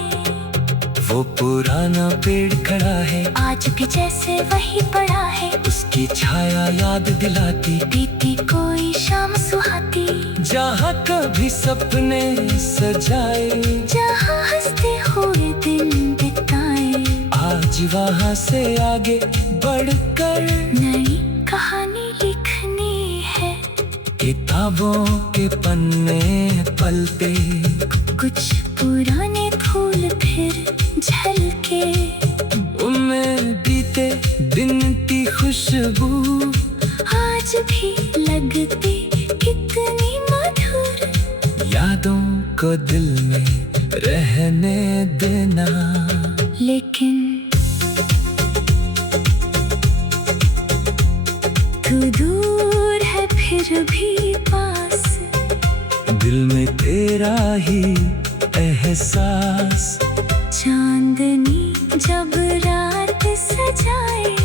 वो पुराना पेड़ खड़ा है, आज भी जैसे वही पड़ा है। उसकी छाया याद दिलाती, बीती कोई शाम सुहाती। जहाँ कभी सपने सजाए, जहाँ हंसते हुए दिन बिताए। आज वहाँ से आगे बढ़कर नई कहानी लिखनी है। किताबों के पन्ने पलटे, कुछ पुराने फूल फिर झलके। उनमें बीते दिन की खुशबू आज भी लगती कितनी मधुर। यादों को दिल में रहने देना। लेकिन तू दूर है फिर भी पास। दिल में तेरा ही एहसास। चांदनी जब रात सजाए,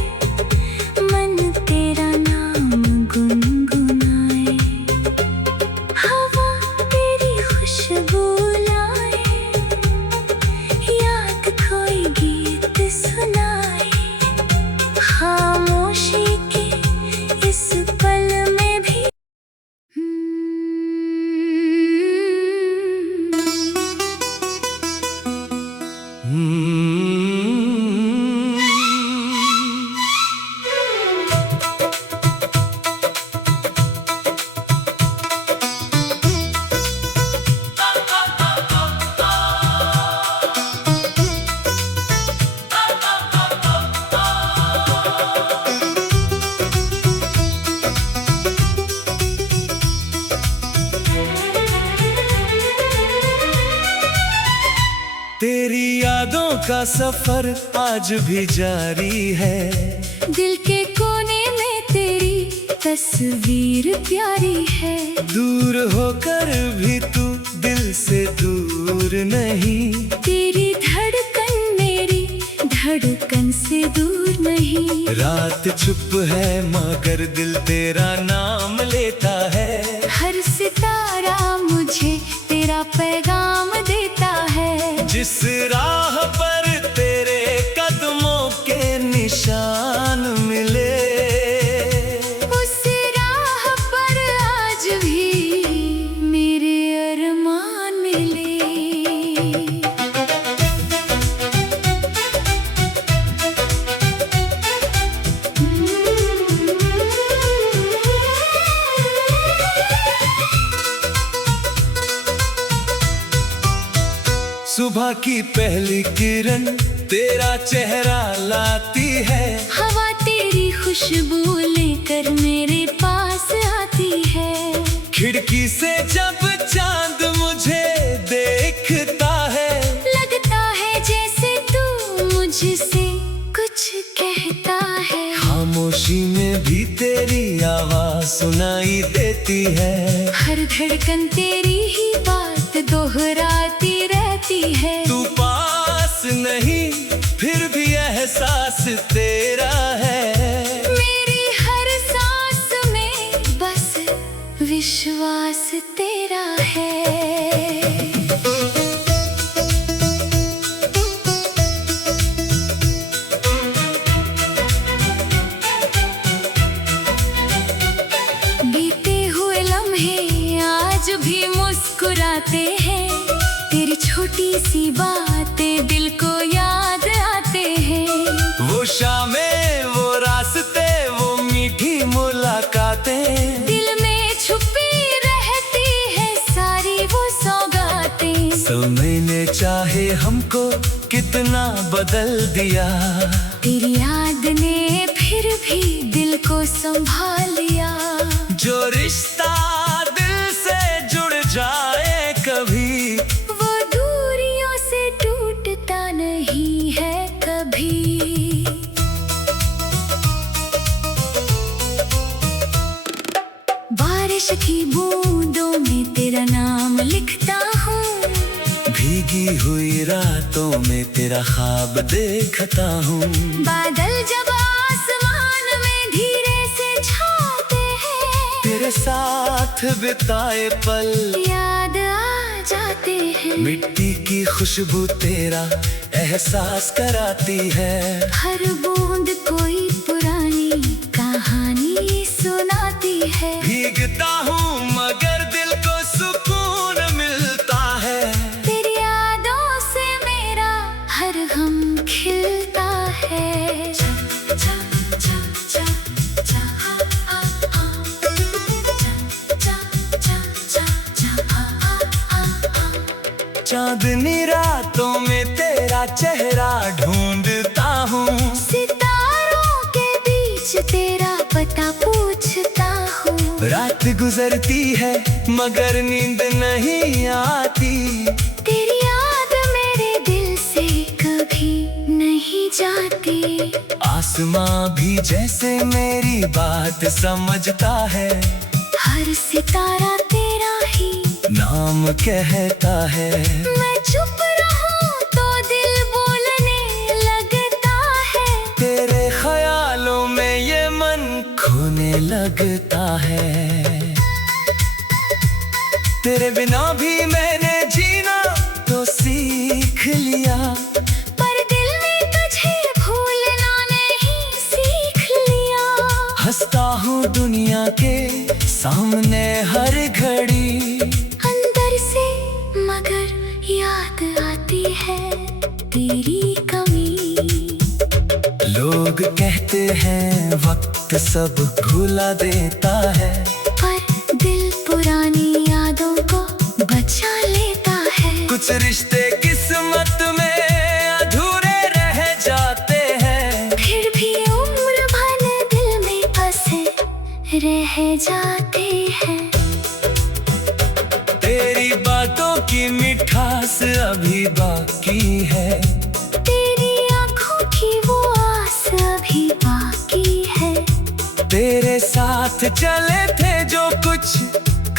तेरी यादों का सफर आज भी जारी है। दिल के कोने में तेरी तस्वीर प्यारी है। दूर होकर भी तू दिल से दूर नहीं। तेरी धड़कन मेरी धड़कन से दूर नहीं। रात चुप है मगर दिल तेरा नाम लेता है। हर सितारा मुझे तेरा पैगाम देता है। जिस राह पर तेरे कदमों के निशान मिले, उस राह पर आज भी मेरे अरमान मिले। सुबह की पहली किरण तेरा चेहरा लाती है। हवा तेरी खुशबू लेकर मेरे पास आती है। खिड़की से जब चांद मुझे देखता है, लगता है जैसे तू मुझसे कुछ कहता है। खामोशी में भी तेरी आवाज सुनाई देती है। हर धड़कन तेरी ही बात दोहराती रहती है। तू पास नहीं फिर भी एहसास तेरा है। मेरी हर सांस में बस विश्वास तेरा है। बीते हुए लम्हे आज भी मुस्कुराते हैं। तेरी छोटी सी बातें दिल को याद आते हैं। वो शामें, वो रास्ते, वो मीठी मुलाकातें, दिल में छुपी रहती है सारी वो सौगातें। समय ने चाहे हमको कितना बदल दिया, तेरी याद ने फिर भी दिल को संभाल लिया। जो रिश्ता दिल से जुड़ जाए कभी, वो दूरियों से टूटता नहीं है कभी। बारिश की बूंदों में तेरा नाम लिखता हूँ। भीगी हुई रातों में तेरा ख्वाब देखता हूँ। बादल जब आसमान में धीरे से छाते हैं, तेरे साथ बिताए पल याद आ जाते हैं। मिट्टी की खुशबू तेरा एहसास कराती है। हर बूंद कोई पुरानी कहानी सुनाती है। भीगता हूँ मगर दिल को सुकून मिलता है। तेरी यादों से मेरा हर गम खिलता है। चांदनी रातों में तेरा चेहरा ढूंढता हूँ। सितारों के बीच तेरा पता पूछता हूँ। रात गुजरती है मगर नींद नहीं आती। तेरी याद मेरे दिल से कभी नहीं जाती। आसमां भी जैसे मेरी बात समझता है। हर सितारा तेरा ही नाम कहता है। मैं चुप रहूं तो दिल बोलने लगता है। तेरे ख्यालों में ये मन खोने लगता है। तेरे बिना भी मैंने जीना तो सीख लिया, पर दिल ने तुझे भूलना नहीं सीख लिया। हंसता हूँ दुनिया के सामने हर घड़ी, अंदर से मगर याद आती है तेरी कमी। लोग कहते हैं वक्त सब भुला देता है, पर दिल पुरानी यादों को बचा लेता है। कुछ रिश्ते किस्मत में अधूरे रह जाते हैं, फिर भी उम्र भर दिल में बसे रह जाते हैं। तेरी बातों की मिठास सांस अभी बाकी है, तेरी आंखों की वो आस अभी बाकी है। तेरे साथ चले थे जो कुछ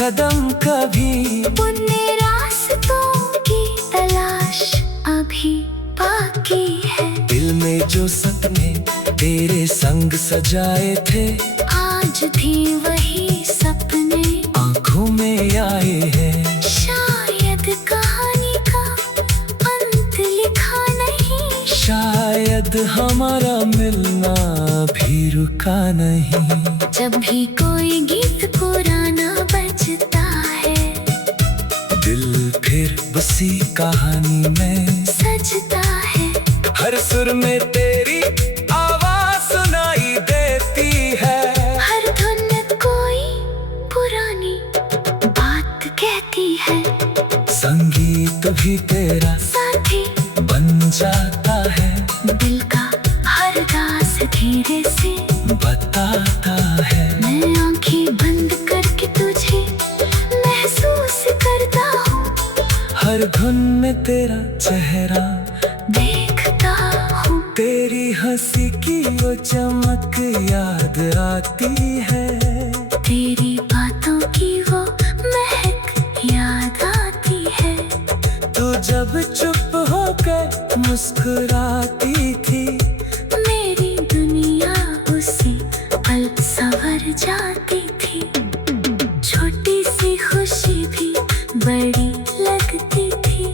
कदम कभी, उन्हें रास्तों की तलाश अभी बाकी है। दिल में जो सपने तेरे संग सजाए थे, आज भी वही सपने आंखों में आए हैं। शायद कहानी का अंत लिखा नहीं, शायद हमारा मिलना भी रुका नहीं। जब भी कोई गीत पुराना बजता है, दिल फिर उसी कहानी में सजता है। हर सुर में तेरी आवाज सुनाई देती है, हर धुन कोई पुरानी बात कहती है। संगीत भी तेरा साथी बन जाता है, दिल का हर राज धीरे से बताता है। मैं आंखें बंद करके तुझे महसूस करता हूँ, हर धुन में तेरा चेहरा देखता हूँ। तेरी हंसी की वो चमक याद आती है, तेरी बातों की वो महक याद आती है। तू जब चुप होकर मुस्कुराती थी, मेरी दुनिया उसी पल संवर जाती थी। छोटी सी खुशी भी बड़ी लगती थी,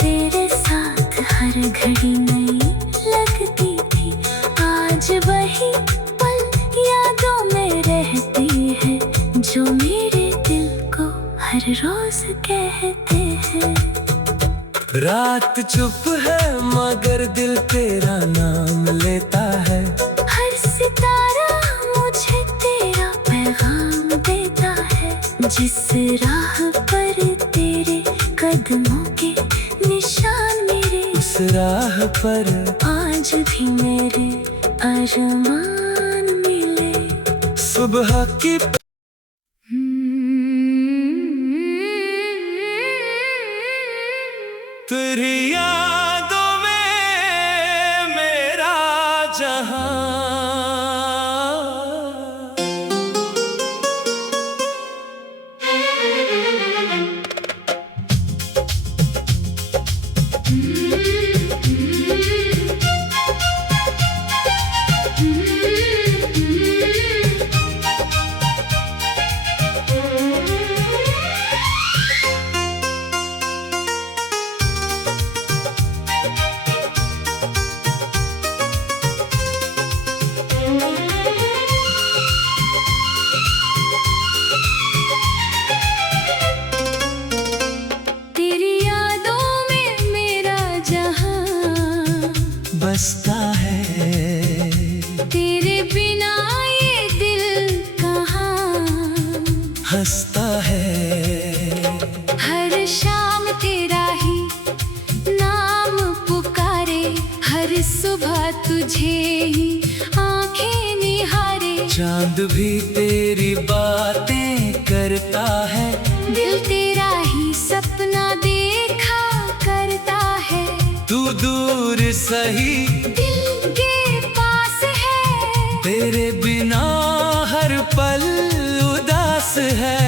तेरे साथ हर घड़ी नई लगती थी। आज वही पल यादों में रहती है, जो मेरे दिल को हर रोज कहते हैं। रात चुप है मगर दिल तेरा नाम लेता है, हर सितारा मुझे तेरा पैगाम देता है। जिस राह पर तेरे कदमों के निशान मेरे, उस राह पर आज भी मेरे अरमान मिले। सुबह की तेरी यादों में मेरा जहां। तेरी यादों में मेरा जहां बसता है, तेरे बिना ये दिल कहाँ हंसता है। हर शाम तेरा ही नाम पुकारे, हर सुबह तुझे ही आंखें निहारे। चांद भी तेरी बातें करता है, दिल तेरा ही सपना देखा करता है। तू दूर सही दिल के पास है, तेरे बिना हर पल उदास है।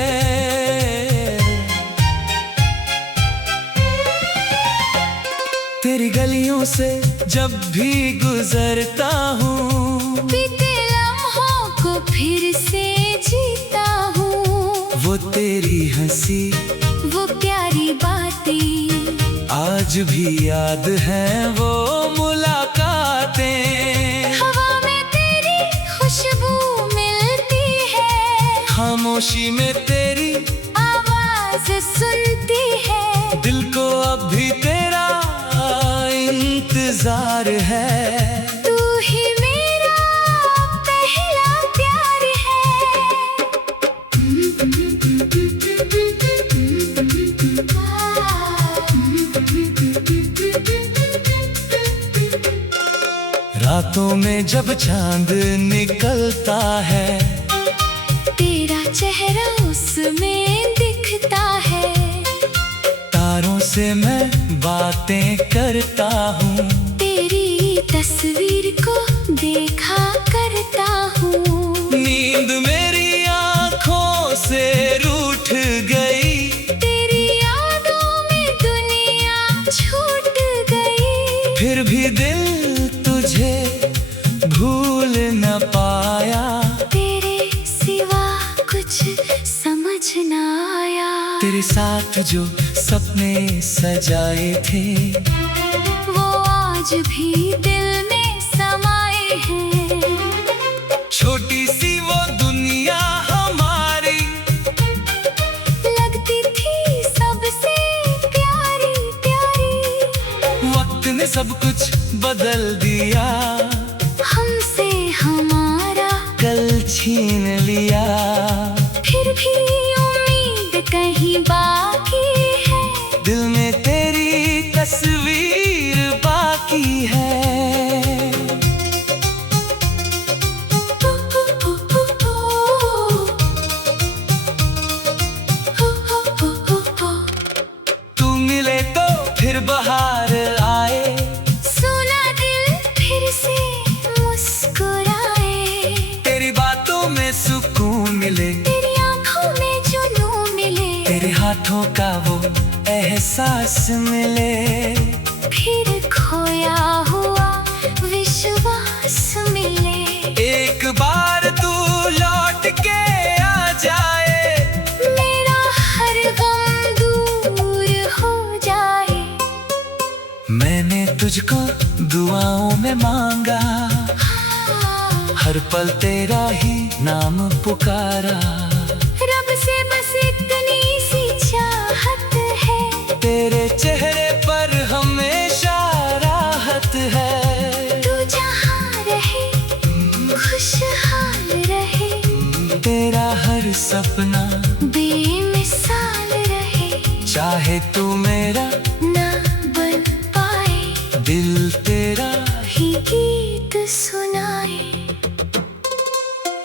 तेरी गलियों से जब भी गुजरता हूँ, बीते लम्हों को फिर से जीता हूँ। वो तेरी हंसी वो प्यारी बातें आज भी याद है, वो मुलाकातें। हवा में तेरी खुशबू मिलती है, खामोशी में तेरी आवाज सुनती है। दिल को अब भी तेरा इंतजार है, तू ही मेरा पहला प्यार है। रातों में जब चांद निकलता है, तेरा चेहरा उसमें दिखता है। तारों तुमसे मैं बातें करता हूँ, तेरी तस्वीर को देखा करता हूँ। नींद मेरी आँखों से रूठ गई, तेरी यादों में दुनिया छूट गई। फिर भी दिल तुझे भूल न पाया, तेरे सिवा कुछ समझ न आया। तेरे साथ जो सपने सजाए थे, वो आज भी दिल में समाए हैं। छोटी सी वो दुनिया हमारी लगती थी सबसे प्यारी प्यारी। वक्त ने सब कुछ बदल दिया, हमसे हमारा कल छीन लिया। फिर भी उम्मीद कहीं बाकी है, दिल में तेरी तस्वीर बाकी है। तू मिले तो फिर बाहर आए, सुना दिल फिर से मुस्कुराए। तेरी बातों में सुकून मिले, तेरी आंखों में जुनून मिले। तेरे हाथों का वो एहसास मिले। फिर खोया हुआ विश्वास मिले। एक बार तू लौट के आ जाए, मेरा हर गम दूर हो जाए। मैंने तुझको दुआओं में मांगा, हर पल तेरा ही नाम पुकारा। रब से बस इतनी सी चाहत है, तेरे चेहरे पर हमेशा राहत है। तू जहाँ रहे खुशहाल रहे, तेरा हर सपना बेमिसाल रहे। चाहे तू मेरा ना बन पाए, दिल तेरा ही गीत सुनाए।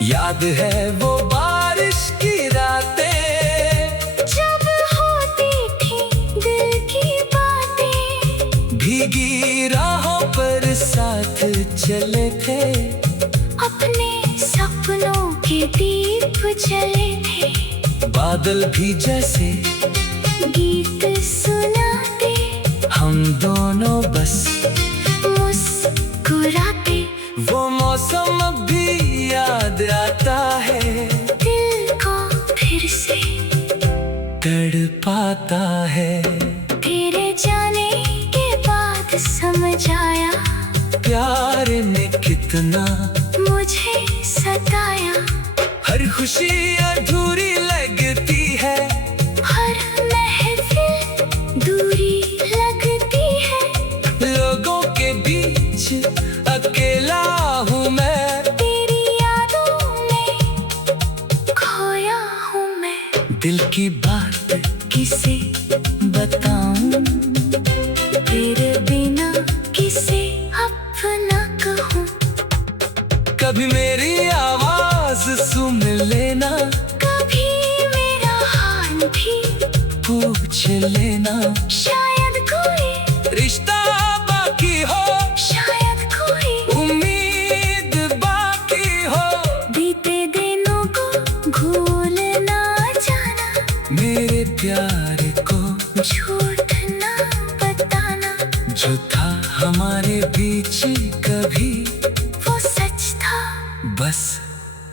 याद है वो बारिश की रातें, जब होती थी दिल की बातें। भीगी राहों पर साथ चले थे, अपने सपनों के दीप जले थे। बादल भी जैसे गीत सुनाते, हम दोनों बस मुस्कुराते। वो मौसम अब भी याद आता है, दिल को फिर से तड़पाता है। तेरे जाने के बाद समझ आया, प्यार ने कितना मुझे सताया। हर खुशी अधूरी लगती है, हर महफिल दूरी लगती है। लोगों के बीच अकेला हूँ मैं, तेरी यादों में खोया हूँ मैं। दिल की बात किसे बताऊं, तेरे बिना किसे अपना कहूँ। कभी मेरी आवाज सुन लेना, कभी मेरा हाल भी पूछ लेना। शायद कोई रिश्ता बाकी हो, शायद कोई उम्मीद बाकी हो। बीते दिनों को भूल ना जाना, मेरे प्यार को झूठ ना बताना। जो था हमारे बीच कभी वो सच था, बस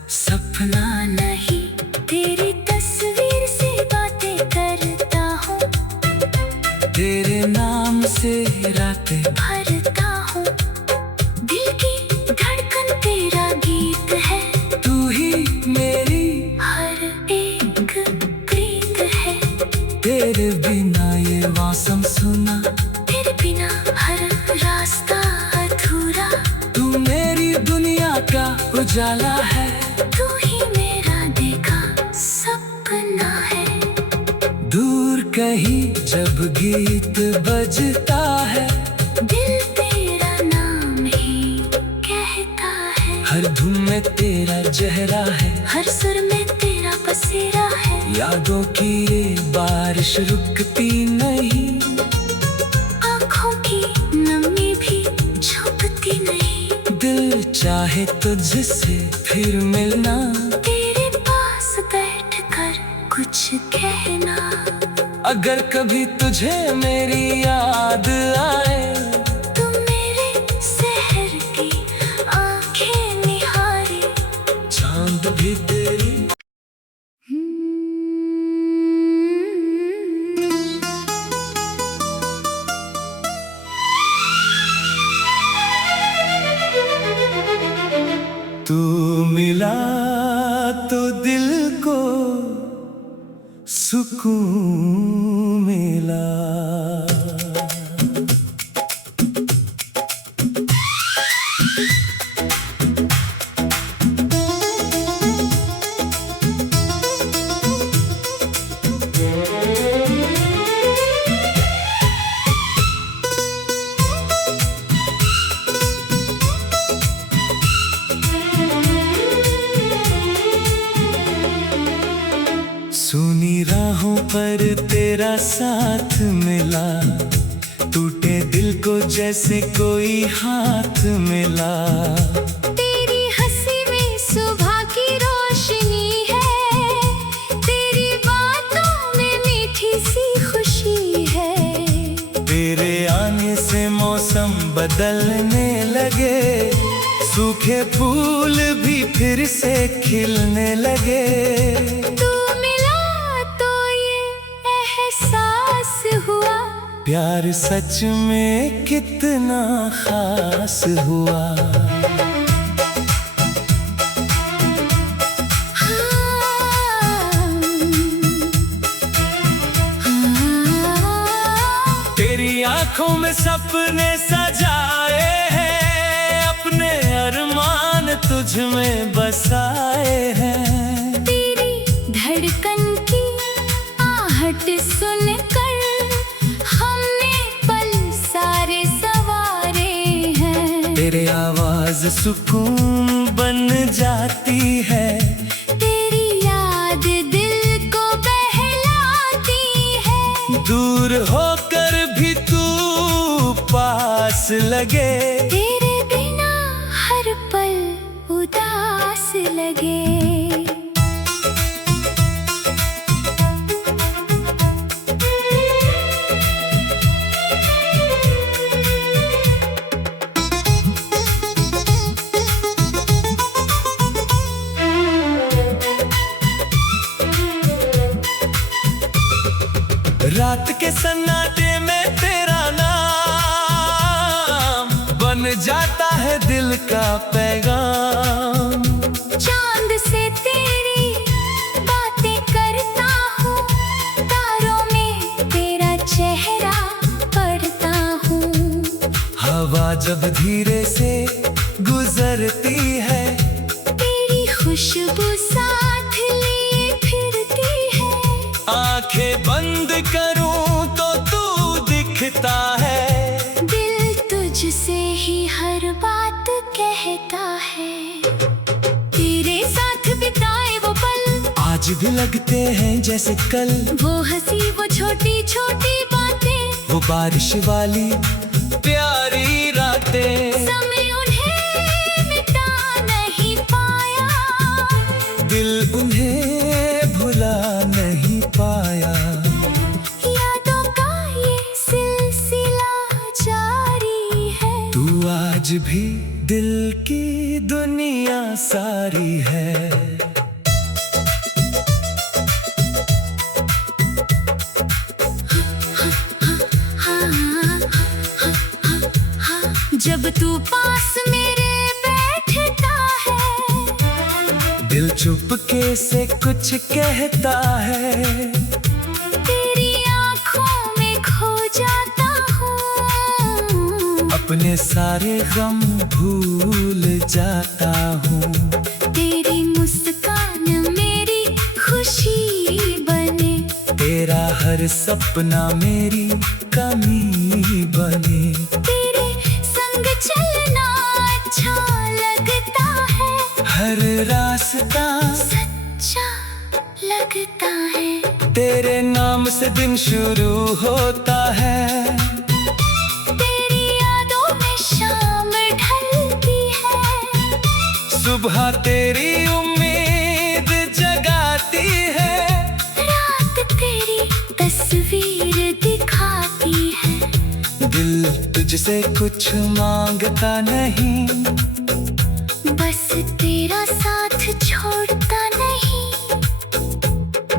सपना नहीं। तेरी तस्वीर से बातें करता हूँ, तेरे नाम से रातें भरता हूँ। दिल की धड़कन तेरा गीत है, तू ही मेरी हर एक प्रीत है। तेरे बिना ये मौसम सुना, तेरे बिना हर रास्ता अधूरा। तू मेरी दुनिया का उजाला है, तू ही मेरा देखा सपना है। दूर कहीं जब गीत बजता है, दिल तेरा नाम ही कहता है। हर धुन में तेरा चेहरा है, हर सुर में तेरा बसेरा है। यादों की ये बारिश रुकती नहीं। चाहे तुझसे फिर मिलना, तेरे पास बैठकर कुछ कहना। अगर कभी तुझे मेरी याद आए, तू मेरे शहर की आंखें निहारे। चांद भी तेरी तू मिला तो दिल को सुकून मिला। सुनी राहों पर तेरा साथ मिला, टूटे दिल को जैसे कोई हाथ मिला। तेरी हंसी में सुबह की रोशनी है, तेरी बातों में मीठी सी खुशी है। तेरे आने से मौसम बदलने लगे, सूखे फूल भी फिर से खिलने लगे। तू मिला तो ये एहसास हुआ, प्यार सच में कितना खास हुआ। तेरी आंखों में सपने सजाए हैं, अपने अरमान तुझ में बसाए हैं। तेरी धड़कन की आहट सुनकर हमने पल सारे सवारे हैं। तेरे आवाज सुकून बन जाती है, तेरी याद दिल को बहलाती है। दूर होकर भी तू पास लगे, तेरे बिना हर पल उदास लगे। रात के सन्नाटे में तेरा नाम बन जाता है दिल का पैगाम। चांद से तेरी बातें करता हूँ, तारों में तेरा चेहरा पढ़ता हूँ। हवा जब धीरे से गुजरती है, तेरी खुशबू साथ लिए फिरती है। आंखें बंद करूं तो तू दिखता है, दिल तुझसे ही हर बात कहता है। तेरे साथ बिताए वो पल आज भी लगते हैं जैसे कल। वो हंसी वो छोटी छोटी बातें, वो बारिश वाली प्यारी रातें, समय उन्हें मिटा नहीं पाया। दिल उन्हें भुला नहीं पाया। यादों का ये सिलसिला जारी है, तू आज भी दिल की दुनिया सारी है। जब तू पास मेरे बैठता है, दिल चुपके से कुछ कहता है। तेरी आँखों में खो जाता हूँ, अपने सारे गम भूल जाता हूँ। तेरी मुस्कान मेरी खुशी बने, तेरा हर सपना मेरी कमी बने। तेरे संग चलना अच्छा लगता है, हर रास्ता सच्चा लगता है। तेरे नाम से दिन शुरू होता है, तेरी यादों में शाम ढलती है। तेरी उम्मीद जगाती है, रात तेरी तस्वीर दिखाती है। दिल तुझसे कुछ मांगता नहीं, बस तेरा साथ छोड़ता नहीं।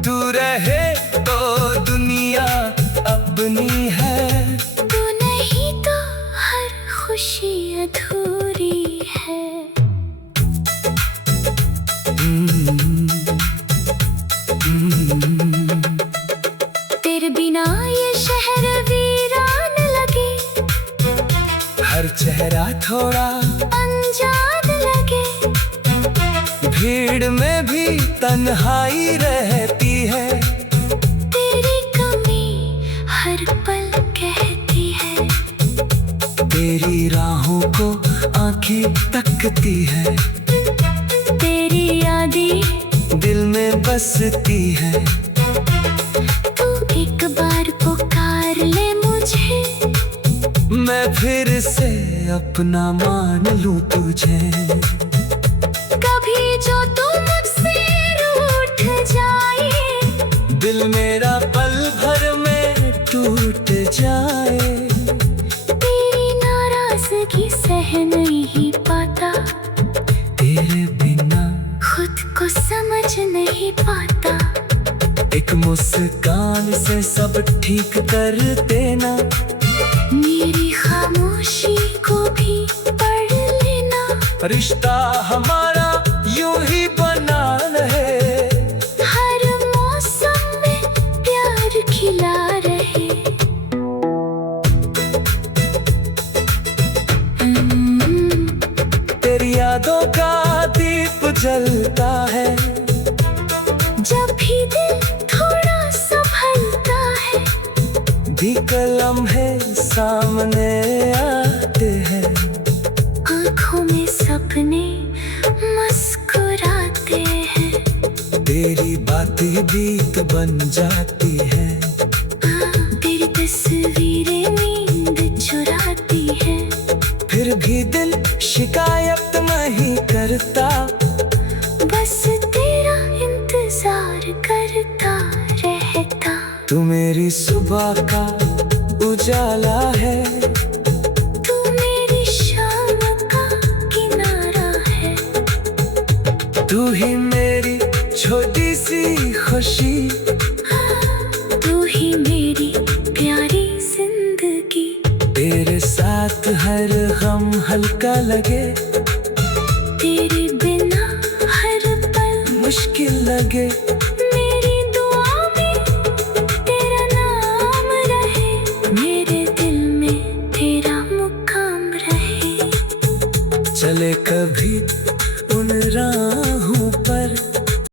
तू रहे तो दुनिया अपनी है, तू नहीं तो हर खुशी अधूरी है। तेरे बिना ये शहर वीरान लगे, हर चेहरा थोड़ा अनजान लगे। भीड़ में भी तन्हाई रहती है, तेरी कमी हर पल कहती है। तेरी राहों को आंखें तकती है, तेरी यादें दिल में बसती है। तू एक बार पुकार ले मुझे, मैं फिर से अपना मान लूं तुझे। कभी जो तू मुझसे रूठ जाए, दिल मेरा पल भर में टूट जाए। तेरी नाराजगी सह नहीं पाता, तेरे बिना खुद को समझ नहीं पाता। एक मुस्कान से सब ठीक कर देना, मेरी खामोशी को भी पढ़ लेना। रिश्ता हमारा यूं ही बना रहे, हर मौसम में प्यार खिला रहे। तेरी यादों का दीप जलता है, जब भी दिल थोड़ा संभलता है। भी लम्हे सामने आते हैं, आँखों में सपने मुस्कुराते हैं। तेरी बातें बीत बन जाती है, तेरी तस्वीरें नींद चुराती है। फिर भी दिल शिकायत नहीं करता, बस तेरा इंतजार करता रहता। तू मेरी सुबह का उजाला है, तू मेरी शाम का किनारा है। तू ही मेरी छोटी सी खुशी, तू ही मेरी प्यारी जिंदगी। तेरे साथ हर गम हल्का लगे।